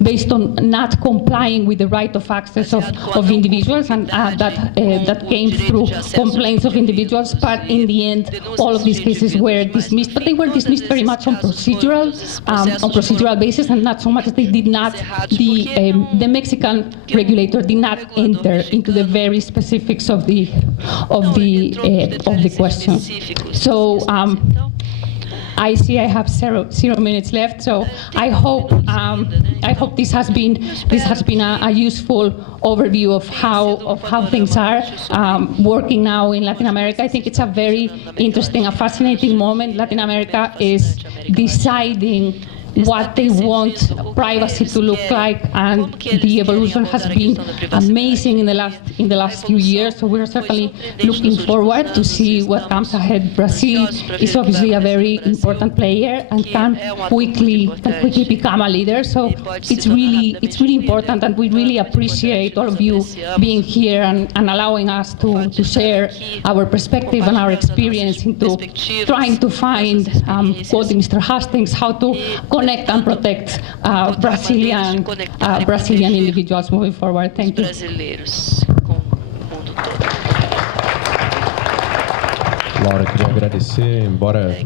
based on not complying with the right of access of individuals, and that came through complaints of individuals. But in the end, all of these cases were dismissed, but they were dismissed very much on procedural basis, and not so much they did not. The Mexican regulator did not enter into the very specifics of the question. So. I see I have 0 minutes left, so I hope this has been a useful overview of how things are working now in Latin America. I think it's a very interesting, a fascinating moment. Latin America is deciding what they want privacy to look like, and the evolution has been amazing in the last few years. So we're certainly looking forward to see what comes ahead. Brazil is obviously a very important player and can quickly become a leader. So it's really important, and we really appreciate all of you being here and allowing us to share our perspective and our experience into trying to find, quoting Mr. Hastings, how to connect and protect Brazilian individuals moving forward. Thank you. Laura, queria agradecer, embora o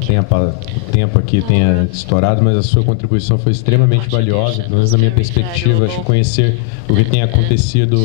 tempo aqui tenha estourado, mas a sua contribuição foi extremamente valiosa, pelo menos na minha perspectiva. Acho que conhecer o que tem acontecido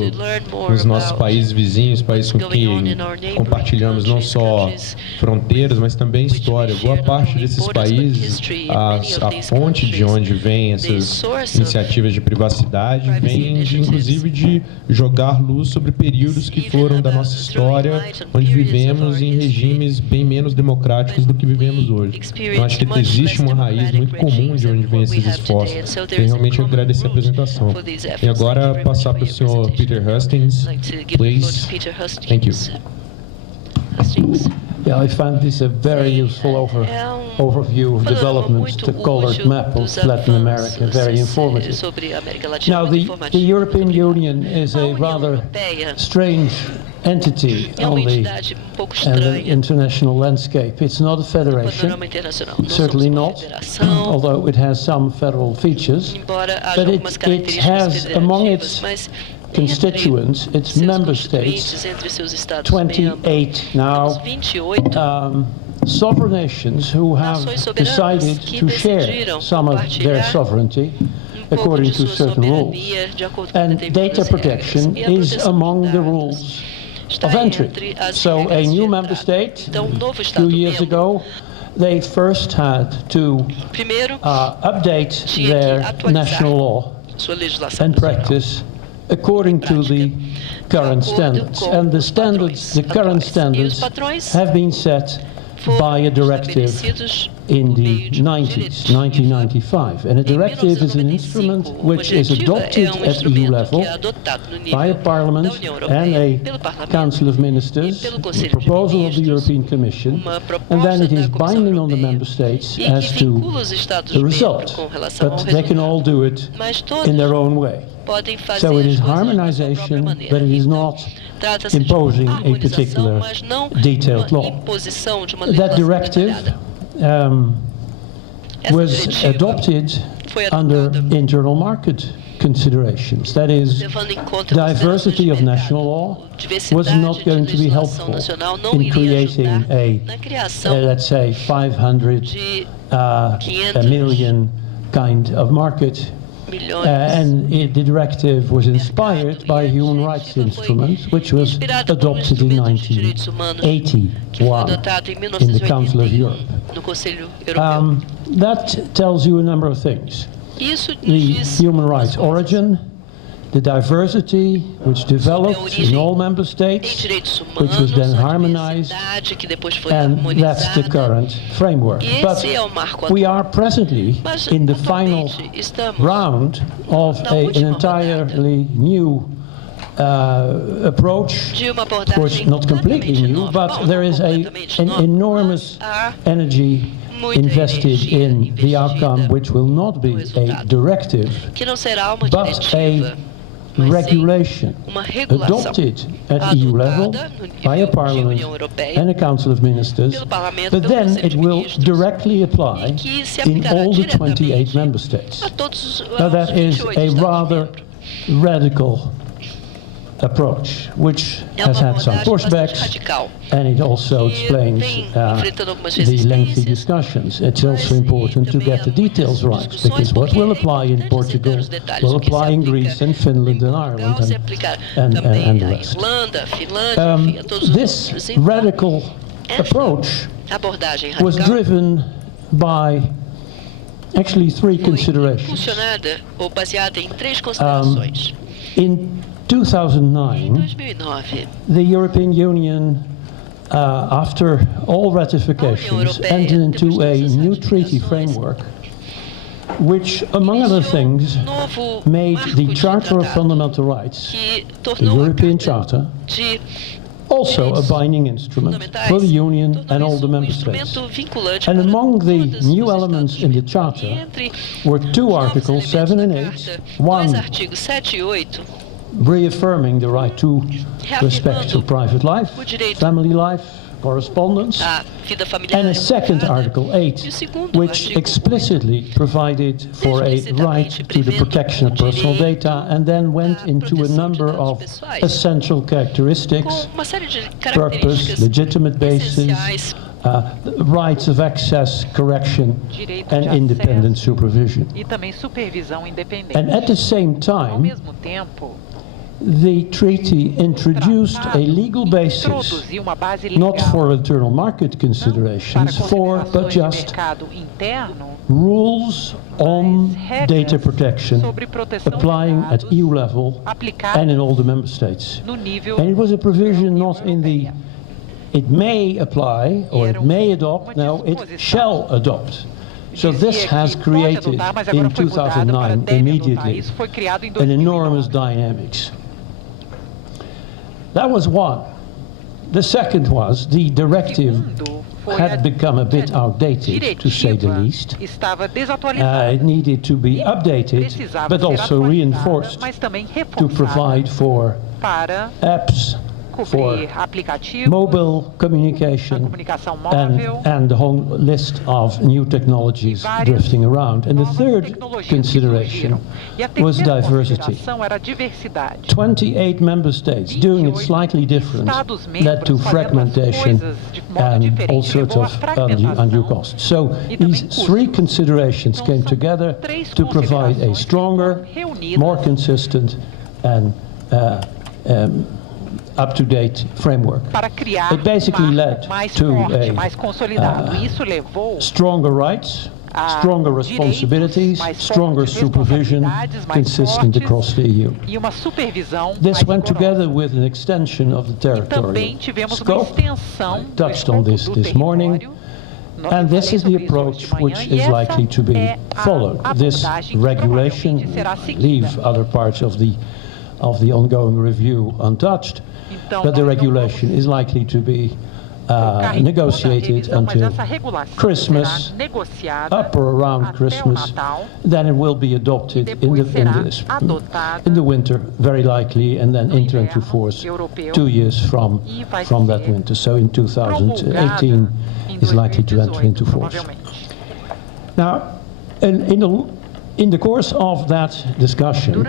nos nossos países vizinhos, países com que compartilhamos não só fronteiras, mas também história. Boa parte desses países, a fonte de onde vêm essas iniciativas de privacidade vem, inclusive, de jogar luz sobre períodos que foram da nossa história, onde vivemos em regimes bem menos democráticos do que vivemos hoje. Então, acho que existe uma raiz muito comum de onde vem esses esforços. Queria realmente agradecer a apresentação. E agora, passar para o senhor Peter Hustings, please. Thank you. Yeah, I find this a very useful overview of development, the colored map of Latin America, very informative. Now, the European Union is a rather strange entity on the international landscape. It's not a federation, certainly not, although it has some federal features, but it has among its constituents, its member states, 28 now, sovereign nations who have decided to share some of their sovereignty according to certain rules. And data protection is among the rules of entry. So a new member state, 2 years ago, they first had to update their national law and practice according to the current standards. And the current standards have been set by a directive in the 90s, 1995. And a directive is an instrument which is adopted at EU level by a parliament and a council of ministers, the proposal of the European Commission, and then it is binding on the member states as to the result. But they can all do it in their own way. So it is harmonization, but it is not imposing a particular detailed law. That directive was adopted under internal market considerations. That is, diversity of national law was not going to be helpful in creating a let's say, 500 million kind of market. And the directive was inspired by a human rights instrument, which was adopted in 1981 in the Council of Europe. That tells you a number of things. The human rights origin, the diversity which developed in all member states, which was then harmonized, and that's the current framework. But we are presently in the final round of an entirely new approach. Of course, not completely new, but there is an enormous energy invested in the outcome, which will not be a directive, but a regulation adopted at EU level by a parliament and a council of ministers, but then it will directly apply in all the 28 member states. Now that is a rather radical approach, which has had some pushbacks, and it also explains the lengthy discussions. It's also important to get the details right, because what will apply in Portugal will apply in Greece and Finland and Ireland and the rest. This radical approach was driven by actually three considerations. In 2009, the European Union, after all ratifications, entered into a new treaty framework, which, among other things, made the Charter of Fundamental Rights, the European Charter, also a binding instrument for the Union and all the member states. And among the new elements in the Charter were two articles, 7 and 8, one reaffirming the right to respect to private life, family life, correspondence, and a second Article 8, which explicitly provided for a right to the protection of personal data, and then went into a number of essential characteristics: purpose, legitimate basis, rights of access, correction, and independent supervision. And at the same time, the treaty introduced a legal basis, not for internal market considerations, but just rules on data protection applying at EU level and in all the member states. And it was a provision not in the it may apply or it may adopt, no, it shall adopt. So this has created in 2009 immediately an enormous dynamics. That was one. The second was the directive had become a bit outdated, to say the least. It needed to be updated, but also reinforced to provide for apps, for mobile communication, and the whole list of new technologies drifting around. And the third consideration was diversity. 28 member states doing it slightly different led to fragmentation and all sorts of undue costs. So these three considerations came together to provide a stronger, more consistent, and up-to-date framework. It basically led to stronger rights, stronger responsibilities, stronger supervision consistent across the EU. This went together with an extension of the territorial scope. I touched on this morning. And this is the approach which is likely to be followed. This regulation, leave other parts of the ongoing review untouched, but the regulation is likely to be negotiated until Christmas, up or around Christmas. Then it will be adopted in the winter, very likely, and then enter into force 2 years from that winter. So in 2018 is likely to enter into force. Now, in the course of that discussion,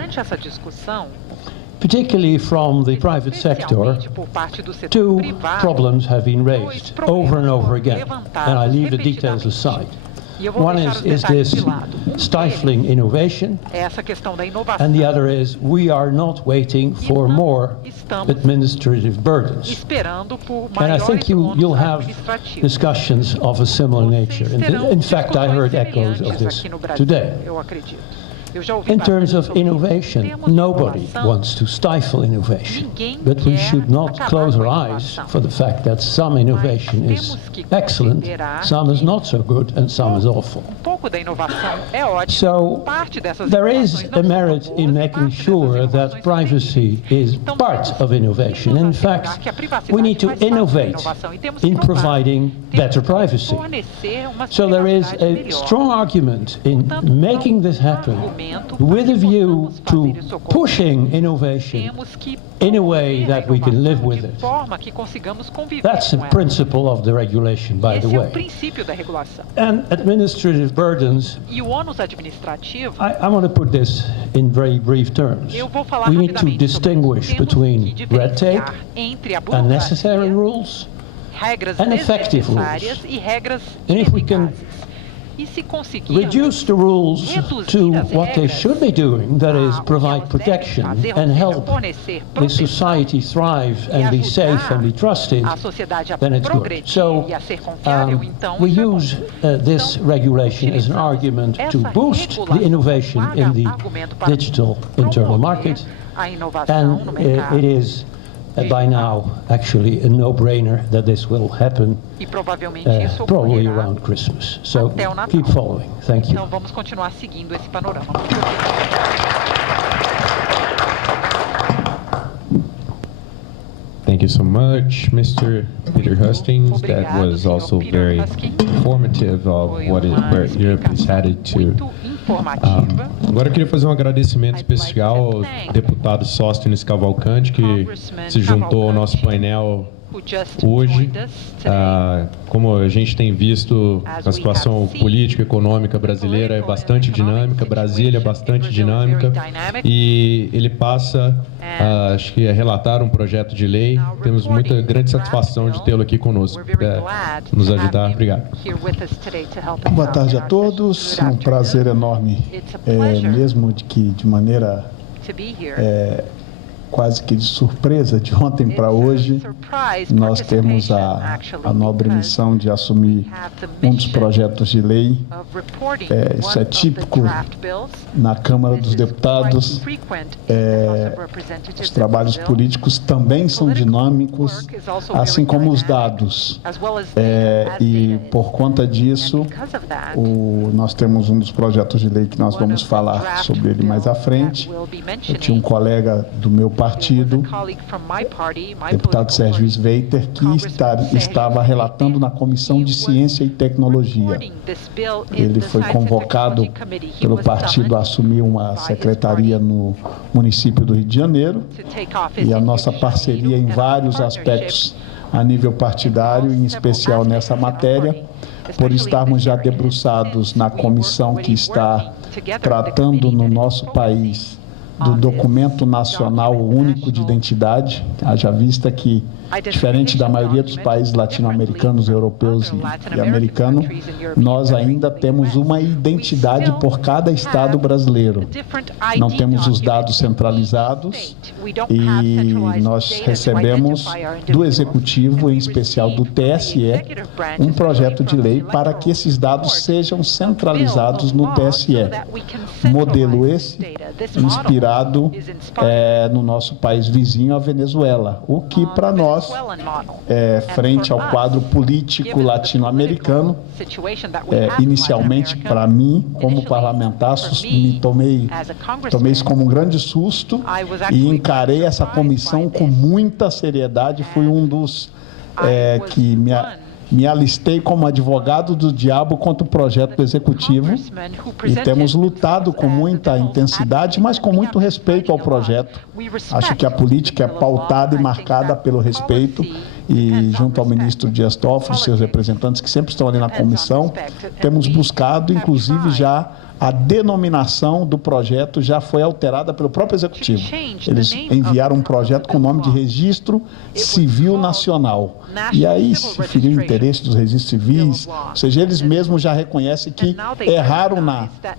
particularly from the private sector, two problems have been raised over and over again, and I leave the details aside. One is this stifling innovation, and the other is we are not waiting for more administrative burdens. And I think you'll have discussions of a similar nature. In fact, I heard echoes of this today. In terms of innovation, nobody wants to stifle innovation, but we should not close our eyes for the fact that some innovation is excellent, some is not so good, and some is awful. So there is a merit in making sure that privacy is part of innovation. In fact, we need to innovate in providing better privacy. So there is a strong argument in making this happen with a view to pushing innovation in a way that we can live with it. That's the principle of the regulation, by the way. And administrative burdens, I want to put this in very brief terms. We need to distinguish between red tape, unnecessary rules, and effective rules. And if we can reduce the rules to what they should be doing, that is, provide protection and help the society thrive and be safe and be trusted, then it's good. So we use this regulation as an argument to boost the innovation in the digital internal market, and it is by now actually a no-brainer that this will happen probably around Christmas. So keep following. Thank you. Thank you so much, Mr. Peter Hustings. That was also very informative of where Europe is headed to. Agora eu queria fazer um agradecimento especial ao deputado Sóstenes Cavalcante, que se juntou ao nosso painel hoje. Como a gente tem visto, a situação política e econômica brasileira é bastante dinâmica, Brasília é bastante dinâmica, e ele passa, acho que, a relatar um projeto de lei. Temos muita grande satisfação de tê-lo aqui conosco. Nos ajudar. Obrigado. Boa tarde a todos. É um prazer enorme, mesmo de maneira quase que de surpresa, de ontem para hoje, nós temos a nobre missão de assumir um dos projetos de lei. Isso é típico na Câmara dos Deputados. Os trabalhos políticos também são dinâmicos, assim como os dados. E por conta disso, nós temos um dos projetos de lei que nós vamos falar sobre ele mais à frente. Eu tinha um colega do meu partido, deputado Sérgio Sveiter, que estava relatando na Comissão de Ciência e Tecnologia. Ele foi convocado pelo partido a assumir uma secretaria no município do Rio de Janeiro, e a nossa parceria em vários aspectos a nível partidário, em especial nessa matéria, por estarmos já debruçados na comissão que está tratando no nosso país do Documento Nacional Único de Identidade, haja vista que, diferente da maioria dos países latino-americanos, europeus e americanos, nós ainda temos uma identidade por cada estado brasileiro. Não temos os dados centralizados e nós recebemos do Executivo, em especial do TSE, um projeto de lei para que esses dados sejam centralizados no TSE. Modelo esse inspirado no nosso país vizinho, a Venezuela, o que para nós, frente ao quadro político latino-americano, inicialmente para mim, como parlamentar, tomei isso como um grande susto e encarei essa comissão com muita seriedade. Fui um dos que me alistei como advogado do diabo contra o projeto do Executivo, e temos lutado com muita intensidade, mas com muito respeito ao projeto. Acho que a política é pautada e marcada pelo respeito, e junto ao ministro Dias Toffoli, seus representantes que sempre estão ali na comissão, temos buscado, inclusive, já a denominação do projeto já foi alterada pelo próprio Executivo. Eles enviaram um projeto com o nome de Registro Civil Nacional. E aí se feriu o interesse dos registros civis, ou seja, eles mesmos já reconhecem que erraram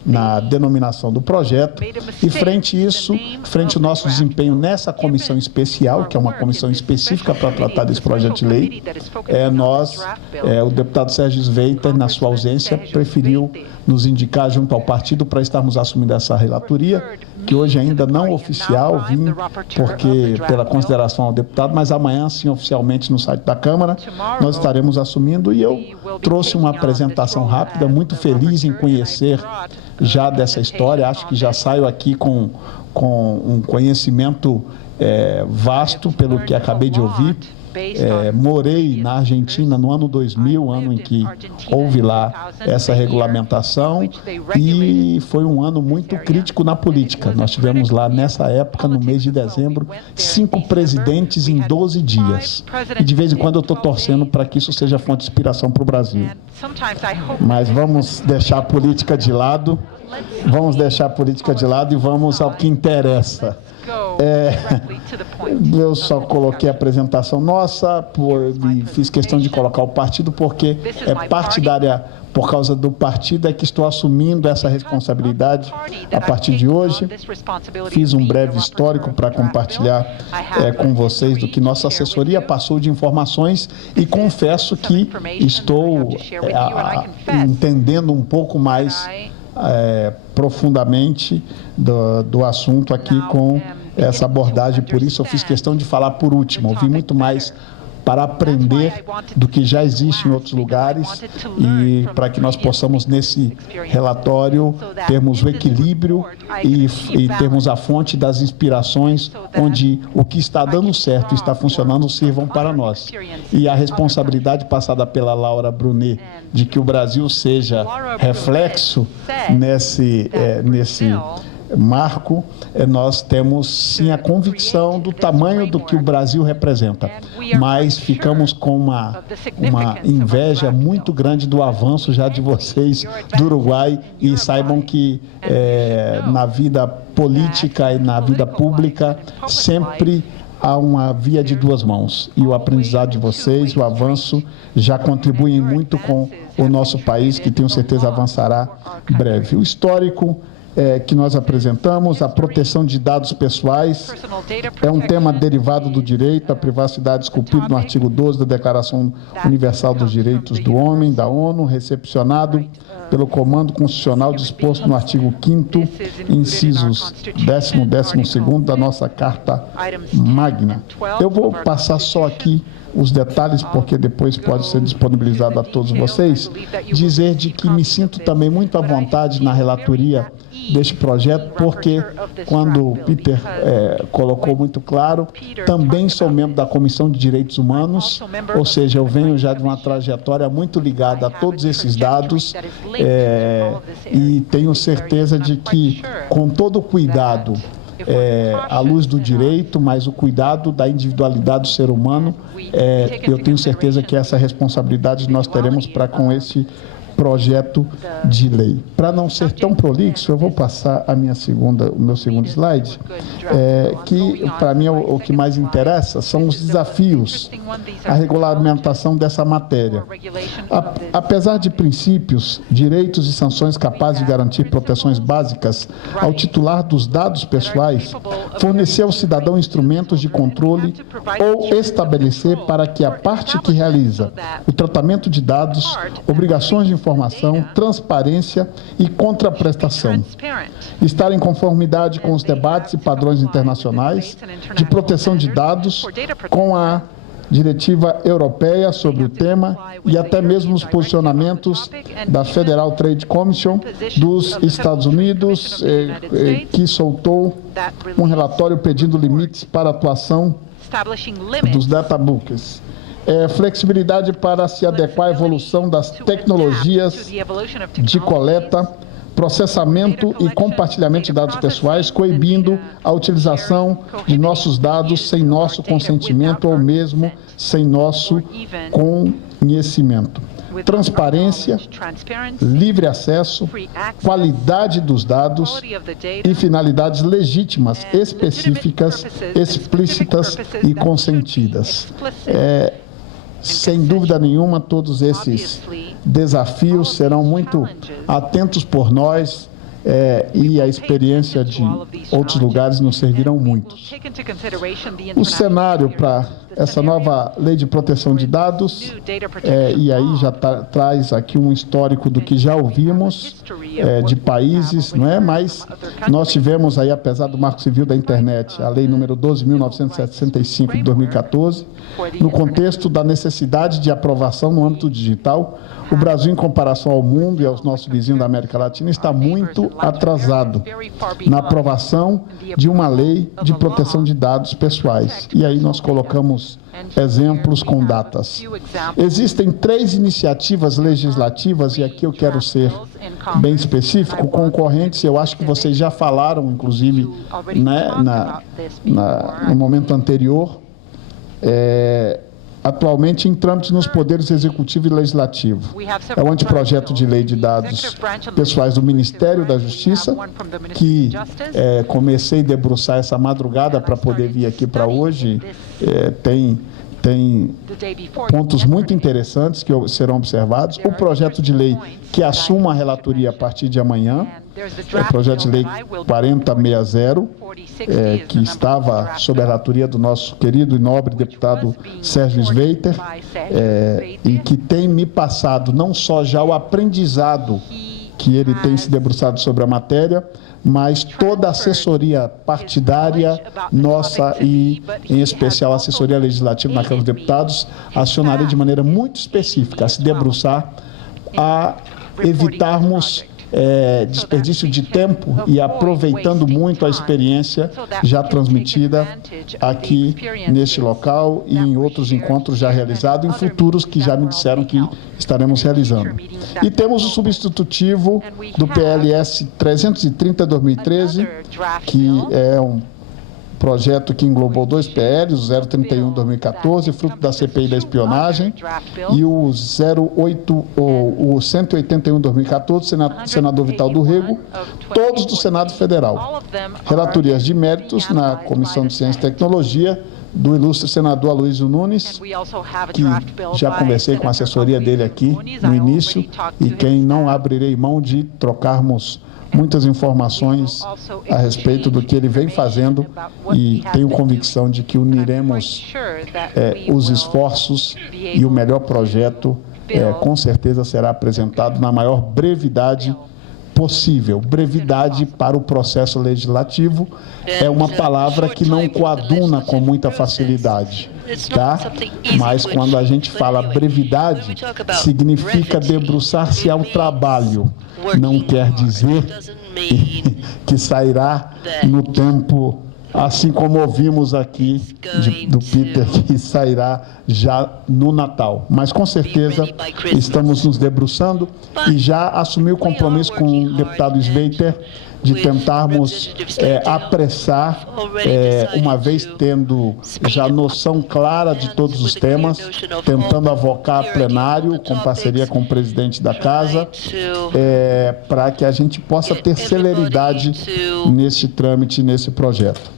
na denominação do projeto, e frente a isso, frente ao nosso desempenho nessa comissão especial, que é uma comissão específica para tratar desse projeto de lei, o deputado Sérgio Sveiter, na sua ausência, preferiu nos indicar junto ao partido para estarmos assumindo essa relatoria, que hoje ainda não oficial, porque pela consideração ao deputado, mas amanhã, sim, oficialmente no site da Câmara, nós estaremos assumindo, e eu trouxe uma apresentação rápida, muito feliz em conhecer já dessa história. Acho que já saio aqui com um conhecimento vasto pelo que acabei de ouvir. Morei na Argentina no ano 2000, ano em que houve lá essa regulamentação, e foi um ano muito crítico na política. Nós tivemos lá, nessa época, no mês de dezembro, 5 presidentes em 12 dias. E de vez em quando eu estou torcendo para que isso seja fonte de inspiração para o Brasil. Mas vamos deixar a política de lado. E vamos ao que interessa. Eu só coloquei a apresentação nossa, e fiz questão de colocar o partido, porque é partidária, por causa do partido é que estou assumindo essa responsabilidade a partir de hoje. Fiz um breve histórico para compartilhar com vocês do que nossa assessoria passou de informações, e confesso que estou entendendo um pouco mais profundamente do assunto aqui com essa abordagem. Por isso eu fiz questão de falar por último. Ouvi muito mais para aprender do que já existe em outros lugares, e para que nós possamos, nesse relatório, termos o equilíbrio e termos a fonte das inspirações, onde o que está dando certo e está funcionando sirvam para nós. E a responsabilidade passada pela Laura Brunet marco, nós temos sim a convicção do tamanho do que o Brasil representa, mas ficamos com uma inveja muito grande do avanço já de vocês do Uruguai, e saibam que na vida política e na vida pública sempre há uma via de duas mãos, e o aprendizado de vocês, o avanço, já contribuem muito com o nosso país, que tenho certeza avançará breve. O histórico que nós apresentamos, a proteção de dados pessoais, é um tema derivado do direito à privacidade esculpido no artigo 12 da Declaração Universal dos Direitos do Homem, da ONU, recepcionado pelo Comando Constitucional disposto no artigo 5º, incisos 10º e 12º da nossa Carta Magna. Eu vou passar só aqui os detalhes, porque depois pode ser disponibilizado a todos vocês, dizer de que me sinto também muito à vontade na relatoria deste projeto, porque quando o Peter colocou muito claro, também sou membro da Comissão de Direitos Humanos, ou seja, eu venho já de uma trajetória muito ligada a todos esses dados, e tenho certeza de que, com todo o cuidado, à luz do direito, mas o cuidado da individualidade do ser humano, eu tenho certeza que essa responsabilidade nós teremos para com esse projeto de lei. Para não ser tão prolixo, eu vou passar o meu segundo slide, que para mim o que mais interessa são os desafios à regulamentação dessa matéria. Apesar de princípios, direitos e sanções capazes de garantir proteções básicas ao titular dos dados pessoais, fornecer ao cidadão instrumentos de controle ou estabelecer para que a parte que realiza o tratamento de dados, obrigações de informação, transparência e contraprestação. Estar em conformidade com os debates e padrões internacionais de proteção de dados, com a diretiva europeia sobre o tema e até mesmo os posicionamentos da Federal Trade Commission dos Estados Unidos, que soltou um relatório pedindo limites para a atuação dos databooks. Flexibilidade para se adequar à evolução das tecnologias de coleta, processamento e compartilhamento de dados pessoais, coibindo a utilização de nossos dados sem nosso consentimento ou mesmo sem nosso conhecimento. Transparência, livre acesso, qualidade dos dados e finalidades legítimas, específicas, explícitas e consentidas. Sem dúvida nenhuma, todos esses desafios serão muito atentos por nós, e a experiência de outros lugares nos servirão muito. O cenário para essa nova lei de proteção de dados, e aí já traz aqui um histórico do que já ouvimos de países, não é? Mas nós tivemos aí, apesar do Marco Civil da Internet, a lei número 12.965 de 2014, no contexto da necessidade de aprovação no âmbito digital, o Brasil, em comparação ao mundo e aos nossos vizinhos da América Latina, está muito atrasado na aprovação de uma lei de proteção de dados pessoais. E aí nós colocamos exemplos com datas. Existem 3 iniciativas legislativas, e aqui eu quero ser bem específico, concorrentes, eu acho que vocês já falaram, inclusive, né, no momento anterior, atualmente em trâmite nos poderes executivo e legislativo. É o anteprojeto de lei de dados pessoais do Ministério da Justiça, que comecei a debruçar essa madrugada para poder vir aqui para hoje. Tem pontos muito interessantes que serão observados. O projeto de lei que assuma a relatoria a partir de amanhã, é o projeto de lei 4060, que estava sob a relatoria do nosso querido e nobre deputado Sérgio Sveiter, e que tem me passado não só já o aprendizado que ele tem se debruçado sobre a matéria, mas toda a assessoria partidária nossa e, em especial, a assessoria legislativa na Câmara dos Deputados, acionaria de maneira muito específica a se debruçar, a evitarmos desperdício de tempo e aproveitando muito a experiência já transmitida aqui neste local e em outros encontros já realizados, em futuros que já me disseram que estaremos realizando. E temos o substitutivo do PLS 330/2013, que é um projeto que englobou 2 PLs, o 031/2014, fruto da CPI da espionagem, e o 181/2014, senador Vital do Rego, todos do Senado Federal. Relatorias de méritos na Comissão de Ciência e Tecnologia, do ilustre senador Aloysio Nunes, que já conversei com a assessoria dele aqui no início, e quem não abrirei mão de trocarmos muitas informações a respeito do que ele vem fazendo, e tenho convicção de que uniremos os esforços e o melhor projeto com certeza será apresentado na maior brevidade possível. Brevidade para o processo legislativo é uma palavra que não coaduna com muita facilidade, tá? Mas quando a gente fala brevidade, significa debruçar-se ao trabalho. Não quer dizer que sairá no tempo, assim como ouvimos aqui do Peter, que sairá já no Natal. Mas com certeza estamos nos debruçando e já assumi o compromisso com o deputado Sveiter de tentarmos apressar, uma vez tendo já noção clara de todos os temas, tentando avocar plenário, com parceria com o presidente da casa, para que a gente possa ter celeridade nesse trâmite, nesse projeto.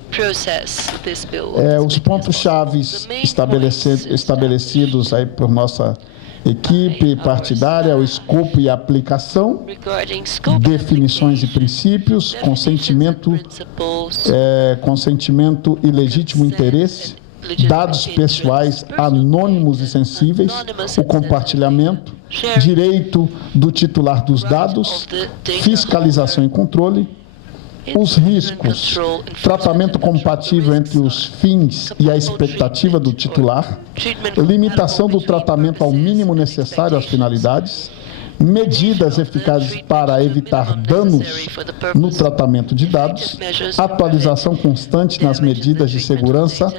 Os pontos-chave estabelecidos aí por nossa equipe partidária, o escopo e a aplicação, definições e princípios, consentimento e legítimo interesse, dados pessoais anônimos e sensíveis, o compartilhamento, direito do titular dos dados, fiscalização e controle, os riscos, tratamento compatível entre os fins e a expectativa do titular, limitação do tratamento ao mínimo necessário às finalidades, medidas eficazes para evitar danos no tratamento de dados, atualização constante nas medidas de segurança,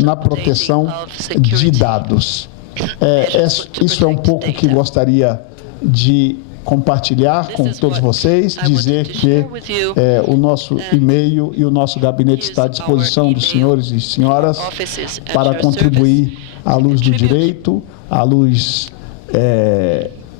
na proteção de dados. Isso é um pouco que gostaria de compartilhar com todos vocês, dizer que o nosso e-mail e o nosso gabinete está à disposição dos senhores e senhoras para contribuir à luz do direito, à luz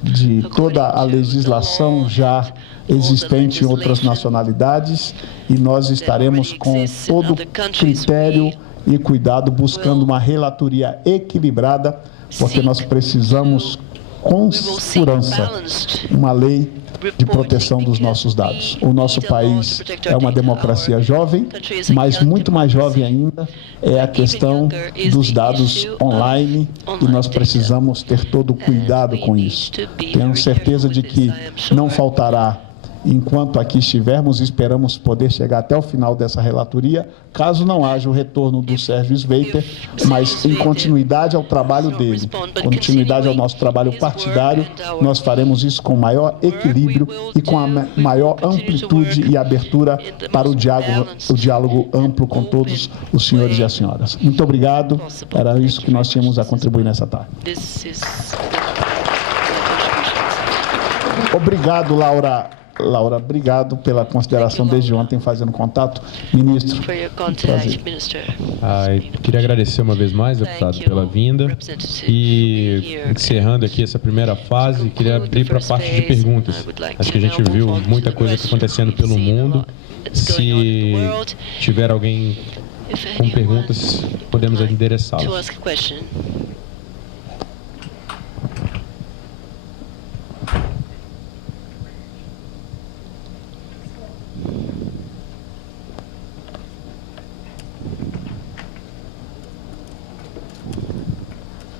de toda a legislação já existente em outras nacionalidades, e nós estaremos com todo critério e cuidado buscando uma relatoria equilibrada, porque nós precisamos com segurança uma lei de proteção dos nossos dados. O nosso país é uma democracia jovem, mas muito mais jovem ainda é a questão dos dados online, e nós precisamos ter todo o cuidado com isso. Tenho certeza de que não faltará, enquanto aqui estivermos, esperamos poder chegar até o final dessa relatoria, caso não haja o retorno do Sérgio Sveiter, mas em continuidade ao trabalho dele, continuidade ao nosso trabalho partidário, nós faremos isso com maior equilíbrio e com a maior amplitude e abertura para o diálogo amplo com todos os senhores e as senhoras. Muito obrigado, era isso que nós tínhamos a contribuir nessa tarde. Obrigado, Laura, obrigado pela consideração desde ontem fazendo contato. Ministro, prazer. Queria agradecer uma vez mais, deputado, pela vinda, e encerrando aqui essa primeira fase, queria abrir para a parte de perguntas. Acho que a gente viu muita coisa acontecendo pelo mundo. Se tiver alguém com perguntas, podemos endereçá-las.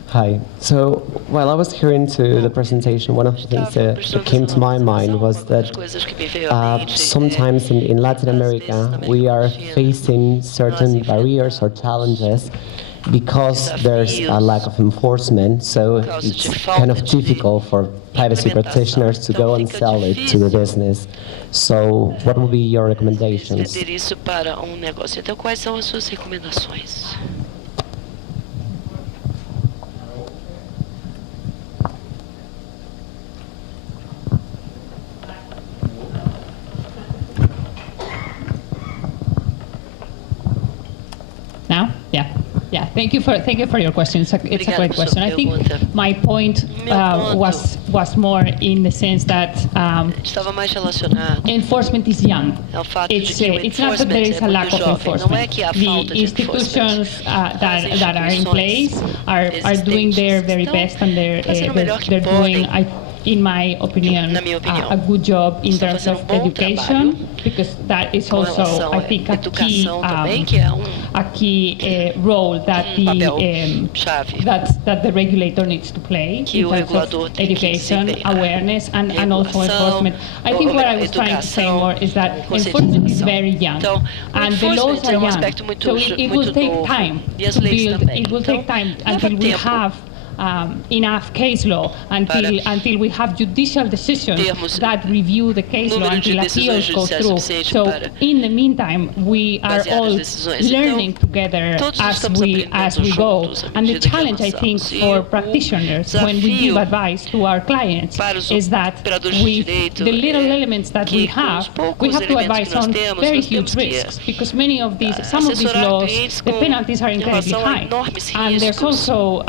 Hi. So while I was hearing to the presentation, one of the things that came to my mind was that sometimes in Latin America we are facing certain barriers or challenges because there's a lack of enforcement, so it's kind of difficult for privacy practitioners to go and sell it to the business. So what would be your recommendations? Vender isso para negócio. Então, quais são as suas recomendações? Now? Yeah. Yeah. Thank you for your question. It's a great question. I think my point was more in the sense that Estava mais relacionado enforcement is young. ao fato de que o It's not that there is a lack of jovem. Não é enforcement. que há The falta de institutions enforcement. that are in place are doing their very best, and they're doing, in my opinion, Na minha opinião, a good job in estão terms fazendo of bom education, trabalho because that is com also, relação I à think, a key educação também, que é a key role that chave that the regulator needs to play que in o terms regulador of tem que education, desempenhar. awareness, and also Regulação, enforcement. I think what I was trying to say more is that enforcement is very young, Então, o and the laws enforcement are é young, aspecto muito, so it will muito take novo. time E as to leis build. também. It will Então, take time leva until we tempo. have enough case law, until we have judicial decisions Termos that review the case law, número de until decisões appeals go judiciais through. suficiente So para in the meantime, we are basear all as decisões. learning Então, together todos as estamos we aprendendo go. juntos à And the medida que challenge, I think, avançamos. E for o practitioners when we desafio give advice to our clients para os is that operadores de with direito the little é elements that que we com os have, poucos we have to elementos advise que nós on temos, very nós huge temos que risks, because many of these, some of these assessorar laws, clientes the com penalties are incredibly relação a high, enormes and there's riscos. also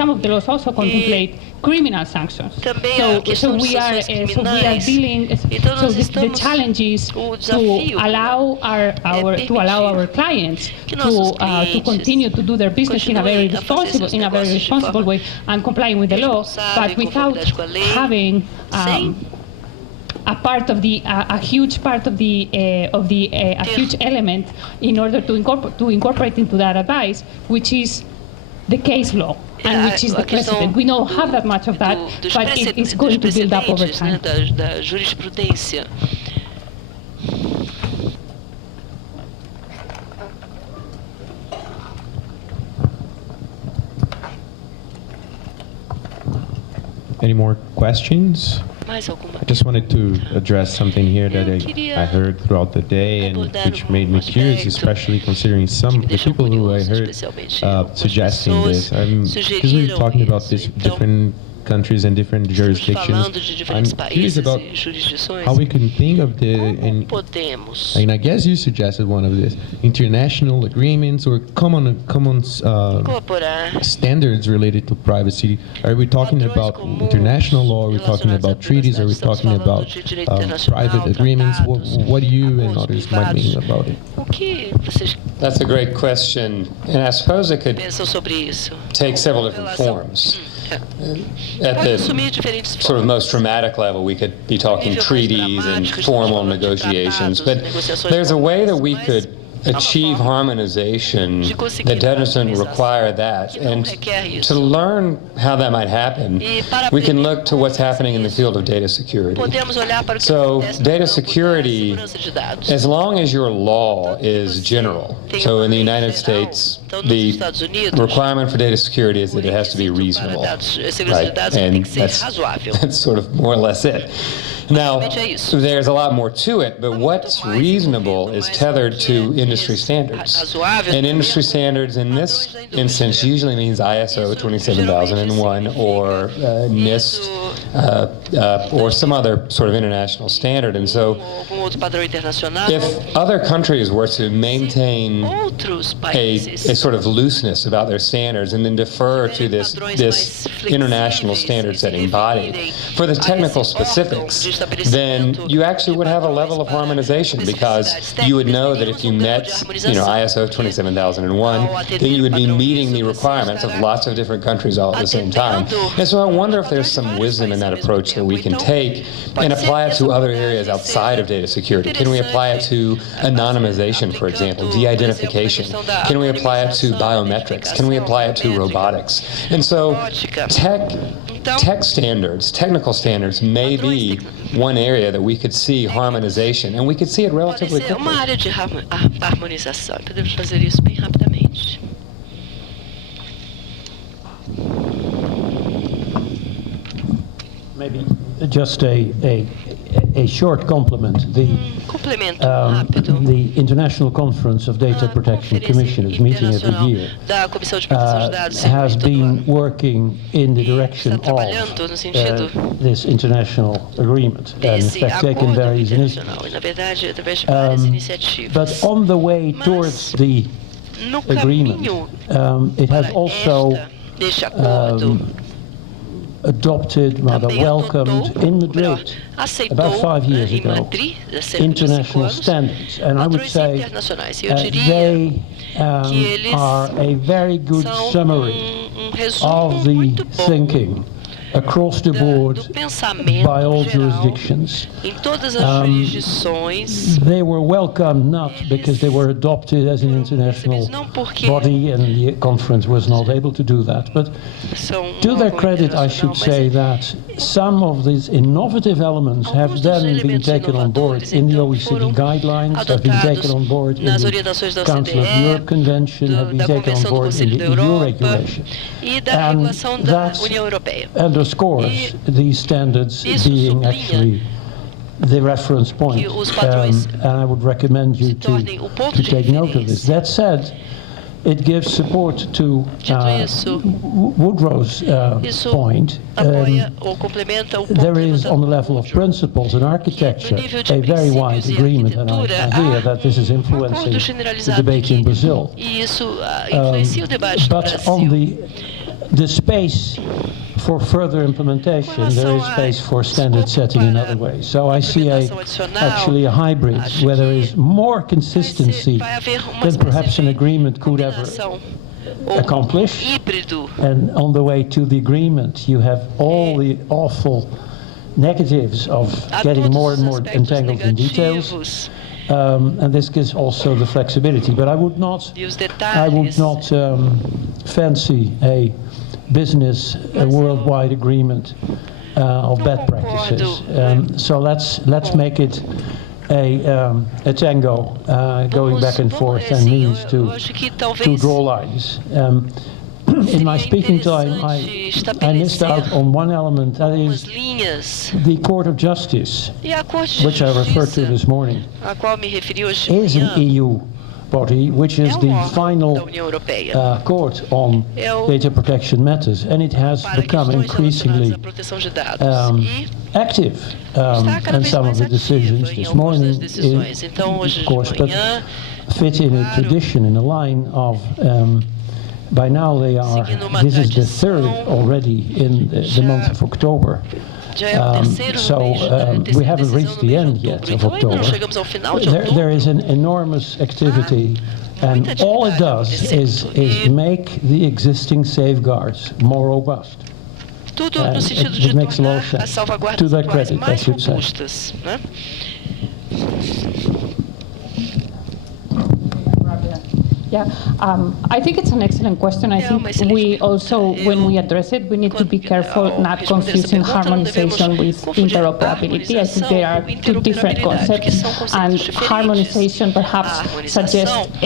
some of the laws also contemplate criminal sanctions. Também há So questão de we are sanções so we are criminais. dealing. Então, So nós the estamos challenge is o to desafio allow our clients que nossos to clientes continue to do their business in a very continuem a fazer responsible seus negócios de responsible forma way and complying with the law, responsável, but without conformidade com a lei, having sem a huge part of the a huge element in order to incorporate into that advice, which is the case law, and which is the precedent. We don't have that much of that, but it is going to build up over time. Da jurisprudência. Any more questions? Mais alguma? I just wanted to address something here that I heard throughout the day, and which made me curious, especially considering some of the people who I heard suggesting this. Because we were talking about this different countries and different jurisdictions. I'm curious about how we can think of the, and I guess you suggested one of this, international agreements or common standards related to privacy. Are we talking about international law? Are we talking about treaties? Are we talking about private agreements? What do you and others might mean about it? That's a great question, and I suppose it could Pensam sobre isso. take several different forms. At the sort of most dramatic level, we could be talking treaties and formal negotiations, but there's a way that we could achieve harmonization that doesn't require that. And to learn how that might happen, we can look to what's happening in the field of data security. So data security, as long as your law is general, so in the United States, the requirement for data security is that it has to be reasonable, right? And that's sort of more or less it. Now, there's a lot more to it, but what's reasonable is tethered to industry standards. And industry standards in this instance usually means ISO 27001 or NIST or some other sort of international standard. And so if other countries were to maintain a sort of looseness about their standards and then defer to this international standard setting body for the technical specifics, then you actually would have a level of harmonization, because you would know that if you met, ISO 27001, then you would be meeting the requirements of lots of different countries all at the same time. And so I wonder if there's some wisdom in that approach that we can take and apply it to other areas outside of data security. Can we apply it to anonymization, for example, de-identification? Can we apply it to biometrics? Can we apply it to robotics? And so tech standards, technical standards may be one area that we could see harmonization, and we could see it relatively quickly. Uma área de harmonização. Podemos fazer isso bem rapidamente. Maybe just a short compliment. The International Conference of Data Protection Commissioners meeting every year has been working in the direction of this international agreement and in fact taken various initiatives. But on the way towards the agreement, it has also adopted, rather welcomed in Madrid about 5 years ago international standards, and I would say they are a very good summary of the thinking across the board by all jurisdictions. They were welcome not because they were adopted as an international body and the conference was not able to do that, but to their credit I should say that some of these innovative elements have then been taken on board in the OECD guidelines, have been taken on board in the Council of Europe Convention, have been taken on board in the EU regulation. And that underscores these standards being actually the reference point. And I would recommend you to take note of this. That said, it gives support to Woodrow's point. There is, on the level of principles and architecture, a very wide agreement, and I hear that this is influencing the debate in Brazil. But on the space for further implementation, there is space for standard setting in other ways. So I see actually a hybrid where there is more consistency than perhaps an agreement could ever accomplish. And on the way to the agreement, you have all the awful negatives of getting more and more entangled in details. And this gives also the flexibility. But I would not fancy a worldwide agreement of bad practices. So let's make it a tango going back and forth and means to draw lines. In my speaking time, I missed out on one element, that is the Court of Justice, which I referred to this morning, is an EU body, which is the final court on data protection matters, and it has become increasingly active. And some of the decisions this morning, of course, but fit in a tradition, in a line of by now this is the third already in the month of October. So we haven't reached the end yet of October. There is an enormous activity, and all it does is make the existing safeguards more robust. And it makes a lot of sense. To their credit, I should say. Yeah, I think it's an excellent question. I think we also, when we address it, we need to be careful not confusing harmonization with interoperability. I think there are two different concepts, and harmonization perhaps suggests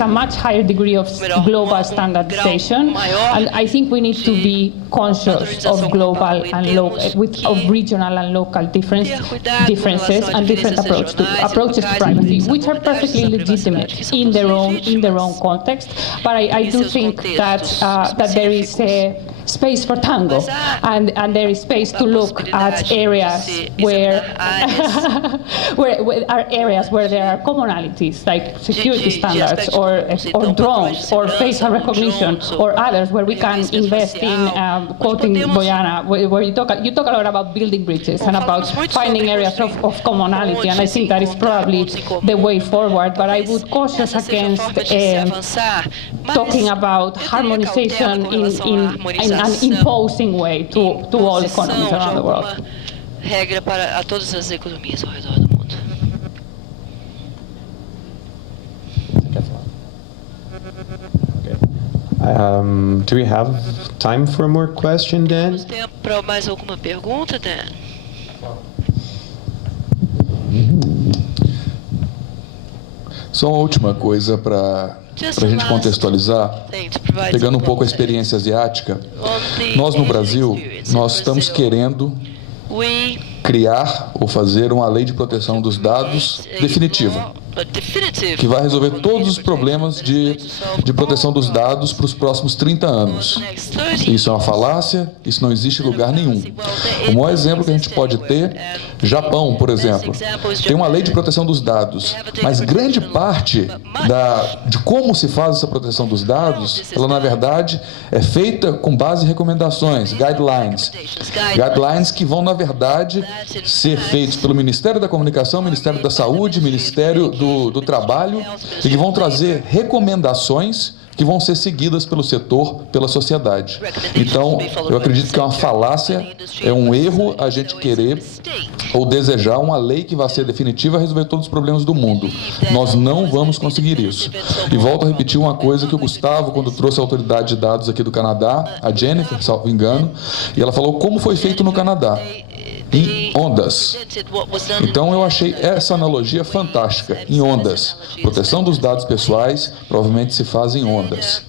a much higher degree of global standardization, and I think we need to be conscious of global and local, of regional and local differences and different approaches to privacy, which are perfectly legitimate in their own context, but I do think that there is a space for tango, and there is space to look at areas where there are commonalities like security standards or drones or facial recognition or others where we can invest in quoting Boyana, where you talk a lot about building bridges and about finding areas of commonality, and I think that is probably the way forward. But I would caution against talking about harmonization in an imposing way to all economies around the world. Regra para todas as economias ao redor do mundo. Do we have time for a more question, Dan? Temos tempo para mais alguma pergunta, Dan? Só uma última coisa para para a gente contextualizar, pegando um pouco a experiência asiática, nós no Brasil, nós estamos querendo criar ou fazer uma lei de proteção dos dados definitiva, que vai resolver todos os problemas de proteção dos dados para os próximos 30 anos. Isso é uma falácia, isso não existe em lugar nenhum. O maior exemplo que a gente pode ter, Japão, por exemplo, tem uma lei de proteção dos dados, mas grande parte de como se faz essa proteção dos dados, ela na verdade é feita com base em recomendações, guidelines que vão na verdade ser feitos pelo Ministério da Comunicação, Ministério da Saúde, Ministério do Trabalho, e que vão trazer recomendações que vão ser seguidas pelo setor, pela sociedade. Então, eu acredito que é uma falácia, é um erro a gente querer ou desejar uma lei que vai ser definitiva e resolver todos os problemas do mundo. Nós não vamos conseguir isso. E volto a repetir uma coisa que o Gustavo, quando trouxe a autoridade de dados aqui do Canadá, a Jennifer, salvo engano, e ela falou como foi feito no Canadá. Em ondas. Então eu achei essa analogia fantástica, em ondas. Proteção dos dados pessoais provavelmente se faz em ondas.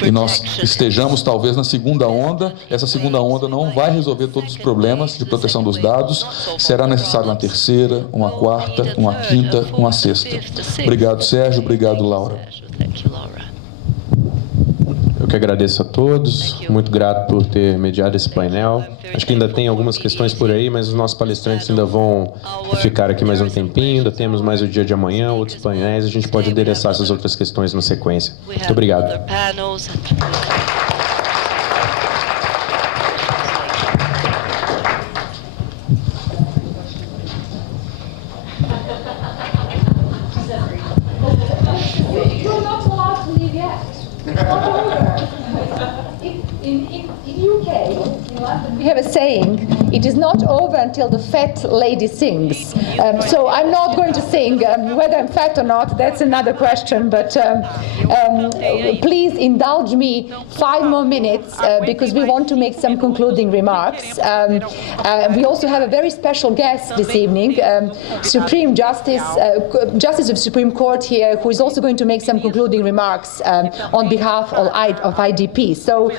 E nós estejamos talvez na segunda onda, essa segunda onda não vai resolver todos os problemas de proteção dos dados, será necessário uma terceira, uma quarta, uma quinta, uma sexta. Obrigado, Sérgio, obrigado, Laura. Eu que agradeço a todos, muito grato por ter mediado esse painel. Acho que ainda tem algumas questões por aí, mas os nossos palestrantes ainda vão ficar aqui mais um tempinho, ainda temos mais o dia de amanhã, outros painéis, a gente pode endereçar essas outras questões na sequência. Muito obrigado. We have a saying, it is not over until the fat lady sings. So I'm not going to sing. Whether I'm fat or not, that's another question. But please indulge me 5 more minutes because we want to make some concluding remarks. We also have a very special guest this evening, Supreme Justice of Supreme Court here, who is also going to make some concluding remarks on behalf of IDP. So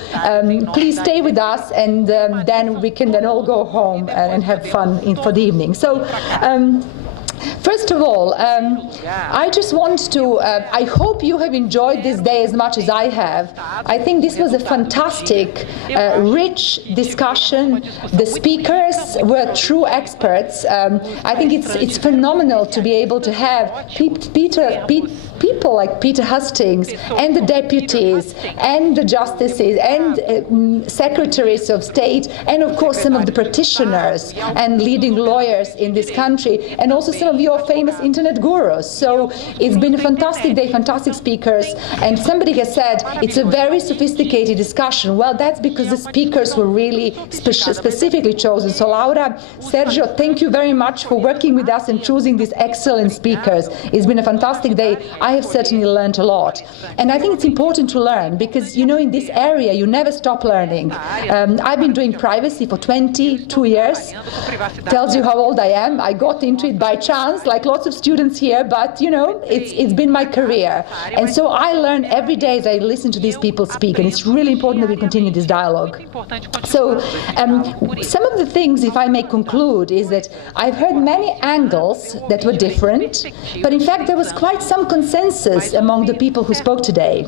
please stay with us, and then we can then all go home and have fun for the evening. So. First of all, I just want to, I hope you have enjoyed this day as much as I have. I think this was a fantastic, rich discussion. The speakers were true experts. I think it's phenomenal to be able to have people like Peter Hastings and the deputies and the justices and secretaries of state and of course some of the practitioners and leading lawyers in this country, and also some of your famous internet gurus. So it's been a fantastic day, fantastic speakers, and somebody has said it's a very sophisticated discussion. Well, that's because the speakers were really specifically chosen. So Laura, Sergio, thank you very much for working with us and choosing these excellent speakers. It's been a fantastic day. I have certainly learned a lot. And I think it's important to learn because, you know, in this area, you never stop learning. I've been doing privacy for 22 years. Tells you how old I am. I got into it by chance, like lots of students here, but, you know, it's been my career. And so I learn every day as I listen to these people speak, and it's really important that we continue this dialogue. So some of the things, if I may conclude, is that I've heard many angles that were different, but in fact there was quite some consensus among the people who spoke today.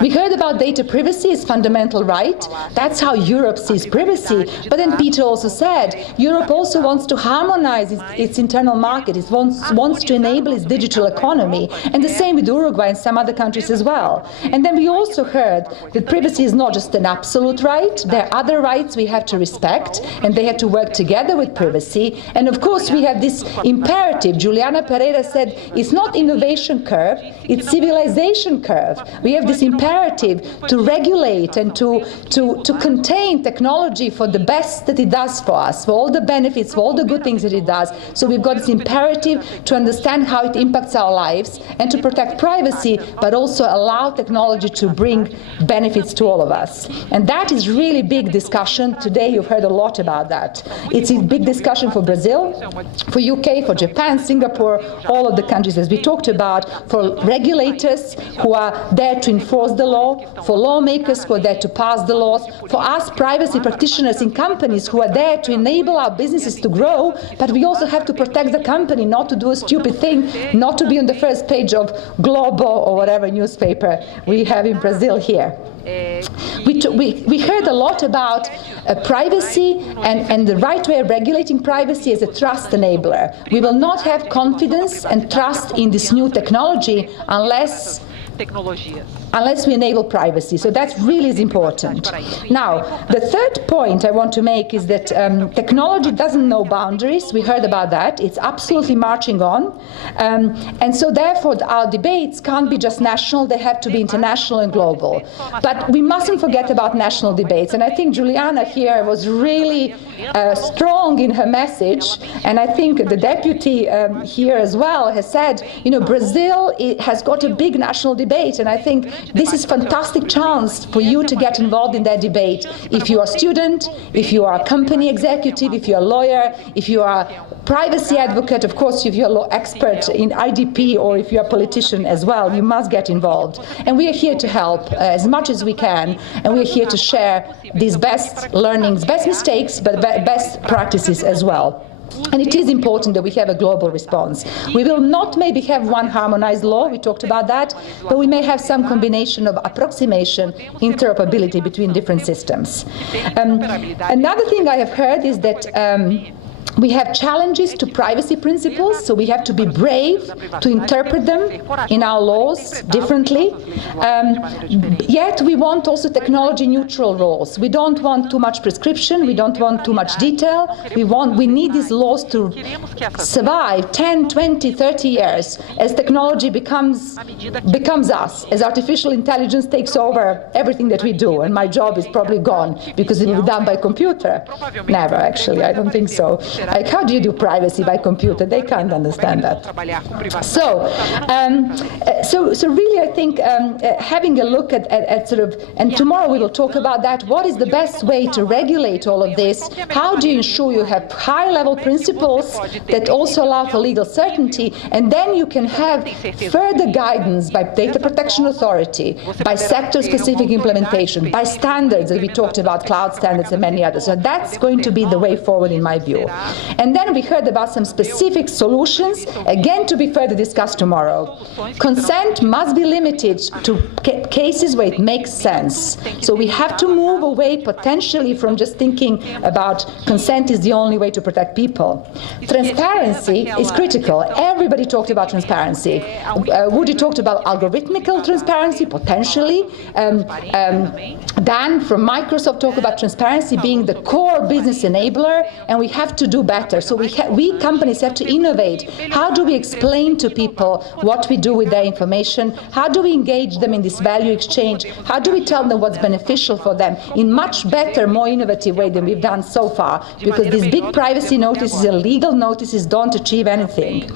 We heard about data privacy as fundamental right. That's how Europe sees privacy. But then Peter also said Europe also wants to harmonize its internal market. It wants to enable its digital economy. And the same with Uruguay and some other countries as well. And then we also heard that privacy is not just an absolute right. There are other rights we have to respect, and they have to work together with privacy. And of course we have this imperative. Juliana Pereira said it's not innovation curve, it's civilization curve. We have this imperative to regulate and to contain technology for the best that it does for us, for all the benefits, for all the good things that it does. So we've got this imperative to understand how it impacts our lives and to protect privacy, but also allow technology to bring benefits to all of us. And that is really big discussion. Today you've heard a lot about that. It's a big discussion for Brazil, for UK, for Japan, Singapore, all of the countries as we talked about. for regulators who are there to enforce the law, for lawmakers who are there to pass the laws, for us privacy practitioners in companies who are there to enable our businesses to grow, but we also have to protect the company not to do a stupid thing, not to be on the first page of Globo or whatever newspaper we have in Brazil here. We heard a lot about privacy and the right way of regulating privacy as a trust enabler. We will not have confidence and trust in this new technology unless we enable privacy. So that really is important. Now, the third point I want to make is that technology doesn't know boundaries. We heard about that. It's absolutely marching on. And so therefore, our debates can't be just national. They have to be international and global. But we mustn't forget about national debates. And I think Juliana here was really strong in her message. And I think the deputy here as well has said, Brazil has got a big national debate. And I think this is a fantastic chance for you to get involved in that debate. If you are a student, if you are a company executive, if you're a lawyer, if you are a privacy advocate, of course, if you're a law expert in IDP, or if you're a politician as well, you must get involved. And we are here to help as much as we can, and we are here to share these best learnings, best mistakes, but best practices as well. And it is important that we have a global response. We will not maybe have one harmonized law, we talked about that, but we may have some combination of approximation, interoperability between different systems. Another thing I have heard is that we have challenges to privacy principles, so we have to be brave to interpret them in our laws differently. Yet we want also technology-neutral laws. We don't want too much prescription. We don't want too much detail. We need these laws to survive 10, 20, 30 years as technology becomes us, as artificial intelligence takes over everything that we do, and my job is probably gone because it will be done by computer. Never, actually. I don't think so. Like, how do you do privacy by computer? They can't understand that. So really, I think having a look at sort of, and tomorrow we will talk about that, what is the best way to regulate all of this? How do you ensure you have high-level principles that also allow for legal certainty, and then you can have further guidance by Data Protection Authority, by sector-specific implementation, by standards that we talked about, cloud standards and many others. So that's going to be the way forward in my view. And then we heard about some specific solutions, again to be further discussed tomorrow. Consent must be limited to cases where it makes sense. So we have to move away potentially from just thinking about consent is the only way to protect people. Transparency is critical. Everybody talked about transparency. Woody talked about algorithmical transparency, potentially. Dan from Microsoft talked about transparency being the core business enabler, and we have to do better. So we companies have to innovate. How do we explain to people what we do with their information? How do we engage them in this value exchange? How do we tell them what's beneficial for them in much better, more innovative way than we've done so far? Because these big privacy notices and legal notices don't achieve anything.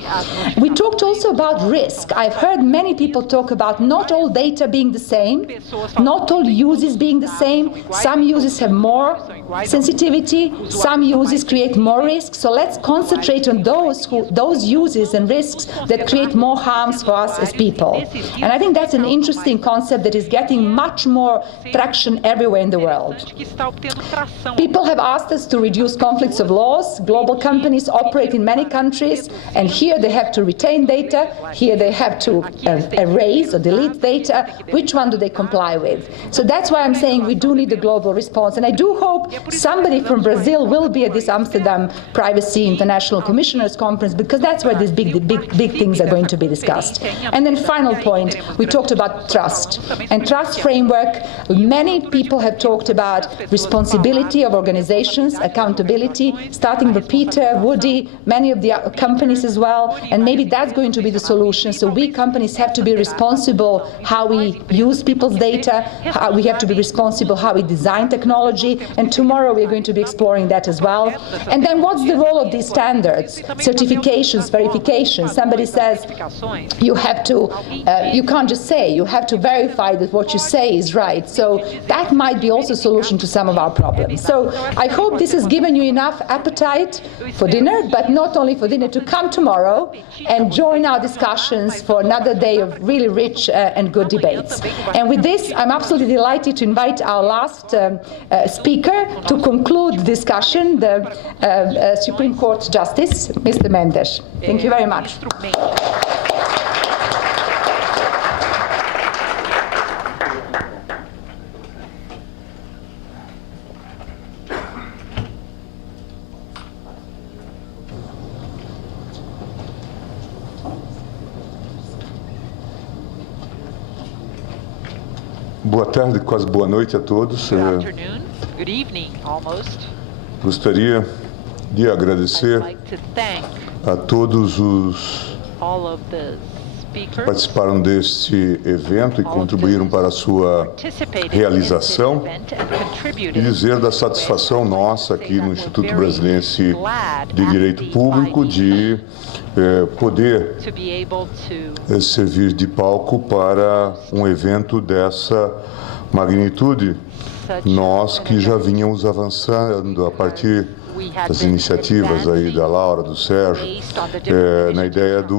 We talked also about risk. I've heard many people talk about not all data being the same, not all uses being the same. Some uses have more sensitivity, some uses create more risk. So let's concentrate on those uses and risks that create more harms for us as people. And I think that's an interesting concept that is getting much more traction everywhere in the world. People have asked us to reduce conflicts of laws. Global companies operate in many countries, and here they have to retain data, here they have to erase or delete data. Which one do they comply with? So that's why I'm saying we do need a global response, and I do hope somebody from Brazil will be at this Amsterdam Privacy International Commissioners Conference, because that's where these big things are going to be discussed. And then final point, we talked about trust. And trust framework, many people have talked about responsibility of organizations, accountability, starting with Peter, Woody, many of the companies as well, and maybe that's going to be the solution. So we companies have to be responsible how we use people's data, we have to be responsible how we design technology, and tomorrow tomorrow we're going to be exploring that as well. And then what's the role of these standards? Certifications, verifications. Somebody says you have to, you can't just say, you have to verify that what you say is right. So that might be also a solution to some of our problems. So I hope this has given you enough appetite for dinner, but not only for dinner, to come tomorrow and join our discussions for another day of really rich and good debates. And with this, I'm absolutely delighted to invite our last speaker to conclude the discussion, the Supreme Court Justice, Mr. Mendes. Thank you very much. Boa tarde, quase boa noite a todos. Gostaria de agradecer a todos os que participaram deste evento e contribuíram para a sua realização e dizer da satisfação nossa aqui no Instituto Brasilense de Direito Público de poder servir de palco para um evento dessa magnitude. Nós que já vínhamos avançando a partir das iniciativas aí da Laura, do Sérgio, na ideia de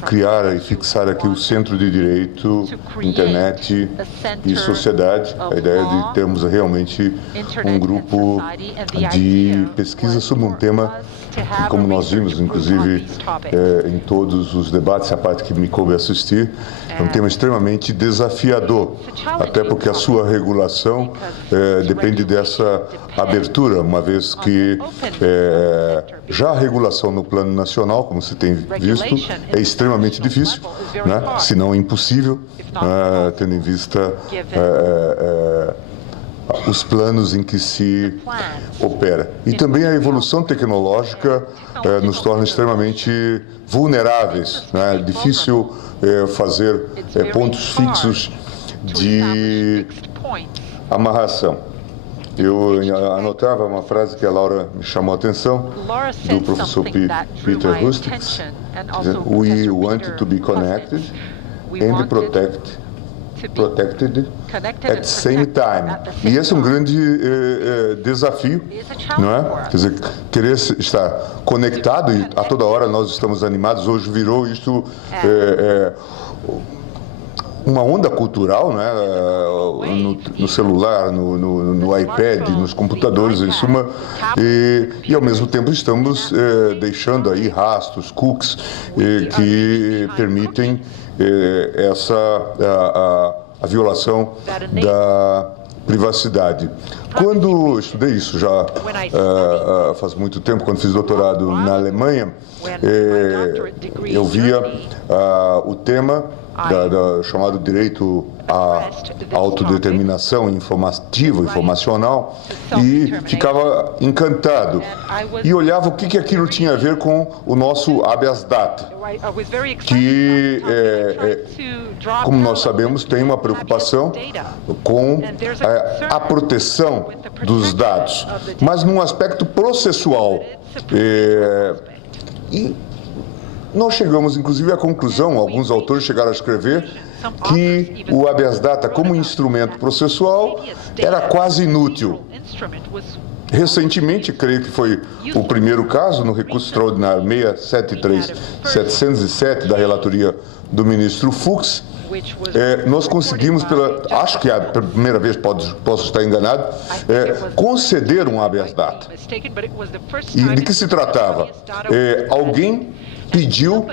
criar e fixar aqui o Centro de Direito, Internet e Sociedade, a ideia de termos realmente um grupo de pesquisa sobre um tema que, como nós vimos, inclusive, em todos os debates, a parte que me coube assistir, é um tema extremamente desafiador, até porque a sua regulação depende dessa abertura, uma vez que já a regulação no plano nacional, como se tem visto, é extremamente difícil, né? Se não impossível, tendo em vista os planos em que se opera. E também a evolução tecnológica nos torna extremamente vulneráveis, né? É difícil fazer pontos fixos de amarração. Eu anotava uma frase que a Laura me chamou a atenção, do professor Peter Hustings, dizendo: "We want to be connected and protected at the same time." E esse é um grande desafio, não é? Quer dizer, querer estar conectado, e a toda hora nós estamos animados. Hoje virou isto uma onda cultural, né? No celular, no iPad, nos computadores, em suma, e ao mesmo tempo estamos deixando aí rastros, cookies, que permitem a violação da privacidade. Quando estudei isso já faz muito tempo, quando fiz doutorado na Alemanha, eu via o tema chamado direito à autodeterminação informacional, e ficava encantado. E olhava o que aquilo tinha a ver com o nosso habeas data, que, como nós sabemos, tem uma preocupação com a proteção dos dados, mas num aspecto processual. E nós chegamos, inclusive, à conclusão, alguns autores chegaram a escrever, que o habeas data, como instrumento processual, era quase inútil. Recentemente, creio que foi o primeiro caso, no recurso extraordinário 673/707 da relatoria do ministro Fux, nós conseguimos, acho que é a primeira vez, posso estar enganado, conceder um habeas data. E de que se tratava? Alguém pediu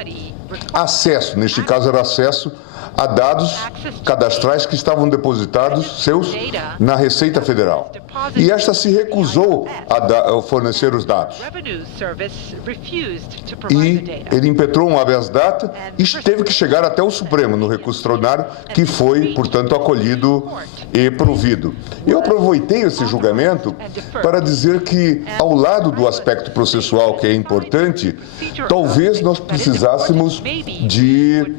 acesso, neste caso era acesso a dados cadastrais que estavam depositados seus na Receita Federal. E esta se recusou a fornecer os dados. E ele impetrou um habeas data e teve que chegar até o Supremo no recurso extraordinário, que foi, portanto, acolhido e provido. Eu aproveitei esse julgamento para dizer que, ao lado do aspecto processual, que é importante, talvez nós precisássemos de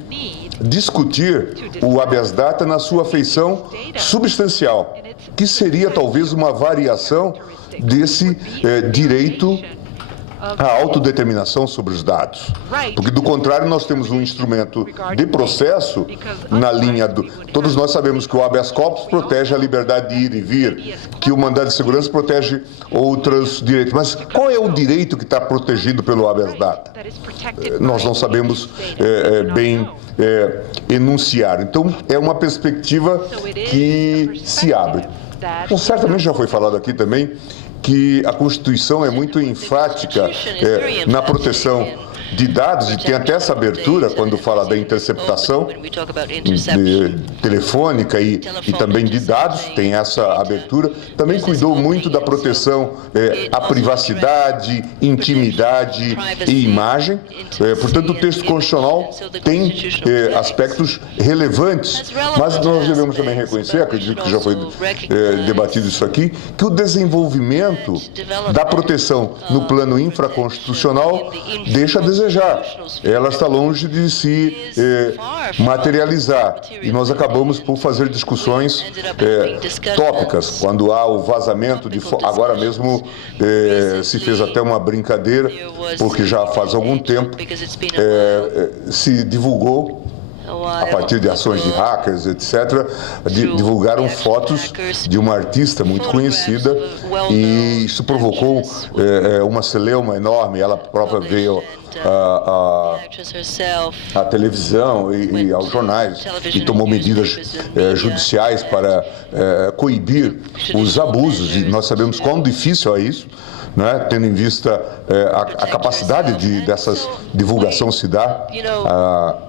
discutir o habeas data na sua feição substancial, que seria talvez uma variação desse direito à autodeterminação sobre os dados. Porque, do contrário, nós temos um instrumento de processo na linha do... Todos nós sabemos que o habeas corpus protege a liberdade de ir e vir, que o mandado de segurança protege outros direitos. Mas qual é o direito que está protegido pelo habeas data? Nós não sabemos bem enunciar. Então, é uma perspectiva que se abre. Então, certamente já foi falado aqui também que a Constituição é muito enfática na proteção de dados, e tem até essa abertura quando fala da interceptação telefônica e também de dados, tem essa abertura. Também cuidou muito da proteção à privacidade, intimidade e imagem. Portanto, o texto constitucional tem aspectos relevantes, mas nós devemos também reconhecer, acredito que já foi debatido isso aqui, que o desenvolvimento da proteção no plano infraconstitucional deixa a desejar. Ela está longe de se materializar, e nós acabamos por fazer discussões tópicas, quando há o vazamento de... Agora mesmo se fez até uma brincadeira, porque já faz algum tempo se divulgou, a partir de ações de hackers, etc., divulgaram fotos de uma artista muito conhecida, e isso provocou uma celeuma enorme. Ela própria veio à televisão e aos jornais e tomou medidas judiciais para coibir os abusos, e nós sabemos quão difícil é isso, né? Tendo em vista a capacidade dessas divulgação se dá.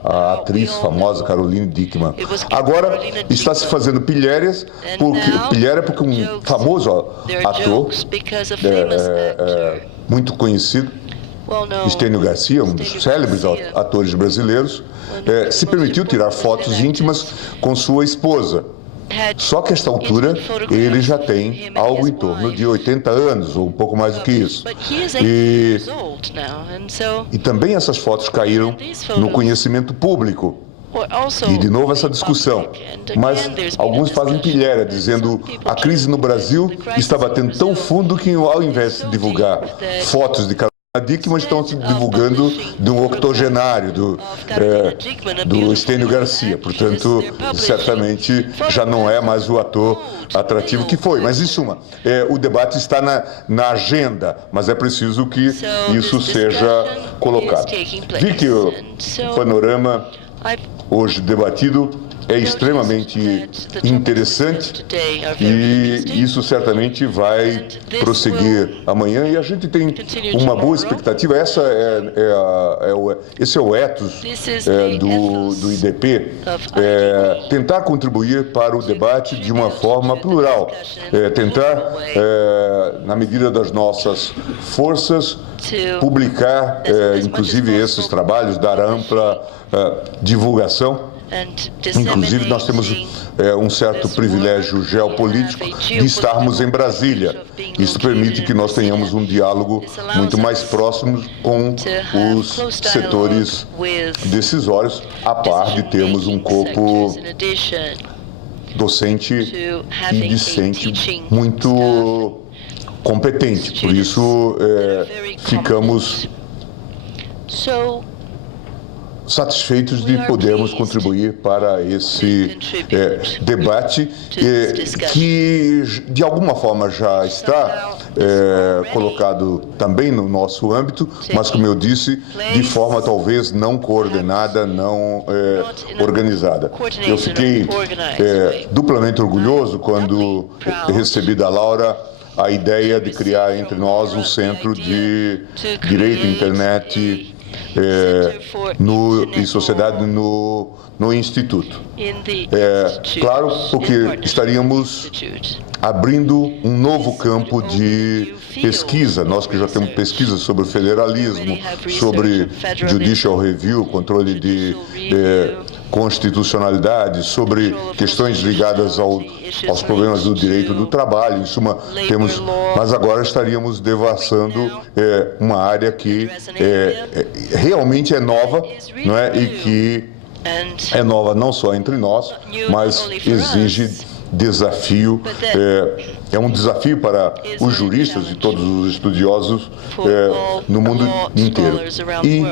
A atriz famosa Caroline Dickman agora está se fazendo pilhéria porque um famoso ator muito conhecido, Estênio Garcia, um dos célebres atores brasileiros, se permitiu tirar fotos íntimas com sua esposa. Só que a esta altura ele já tem algo em torno de 80 anos, ou um pouco mais do que isso. E também essas fotos caíram no conhecimento público. E, de novo, essa discussão. Mas alguns fazem pilhéria, dizendo que a crise no Brasil está batendo tão fundo que, ao invés de divulgar fotos de Dickman, estão se divulgando de um octogenário, do Estênio Garcia. Portanto, certamente já não é mais o ator atrativo que foi. Mas, em suma, o debate está na agenda, mas é preciso que isso seja colocado. Vi que o panorama hoje debatido é extremamente interessante, e isso certamente vai prosseguir amanhã, e a gente tem uma boa expectativa. Esse é o ethos do IDP, tentar contribuir para o debate de uma forma plural, tentar, na medida das nossas forças, publicar, inclusive, esses trabalhos, dar ampla divulgação. Inclusive, nós temos um certo privilégio geopolítico de estarmos em Brasília. Isso permite que nós tenhamos um diálogo muito mais próximo com os setores decisórios, a par de termos um corpo docente e discente muito competente. Por isso, ficamos satisfeitos de podermos contribuir para esse debate, que de alguma forma já está colocado também no nosso âmbito, mas, como eu disse, de forma talvez não coordenada, não organizada. Eu fiquei duplamente orgulhoso quando recebi da Laura a ideia de criar entre nós um centro de direito, internet e sociedade no Instituto. Claro, porque estaríamos abrindo um novo campo de pesquisa. Nós que já temos pesquisa sobre o federalismo, sobre judicial review, controle de constitucionalidade, sobre questões ligadas aos problemas do direito do trabalho. Em suma, mas agora estaríamos devassando uma área que realmente é nova, não é? E que é nova não só entre nós, mas exige desafio, é um desafio para os juristas e todos os estudiosos no mundo inteiro. E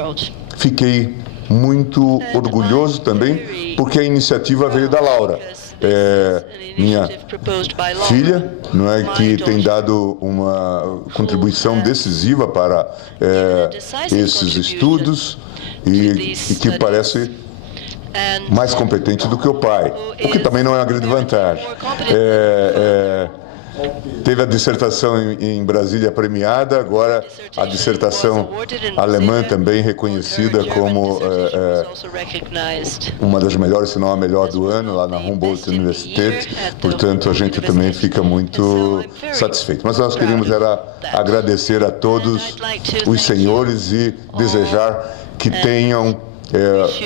fiquei muito orgulhoso também, porque a iniciativa veio da Laura, minha filha, não é, que tem dado uma contribuição decisiva para esses estudos e que parece mais competente do que o pai, o que também não é uma grande vantagem. Teve a dissertação em Brasília premiada, agora a dissertação alemã também reconhecida como uma das melhores, se não a melhor do ano, lá na Humboldt Universität. Portanto, a gente também fica muito satisfeito. Mas nós queríamos era agradecer a todos os senhores e desejar que tenham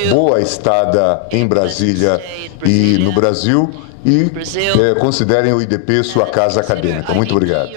boa estada em Brasília e no Brasil e considerem o IDP sua casa acadêmica. Muito obrigado.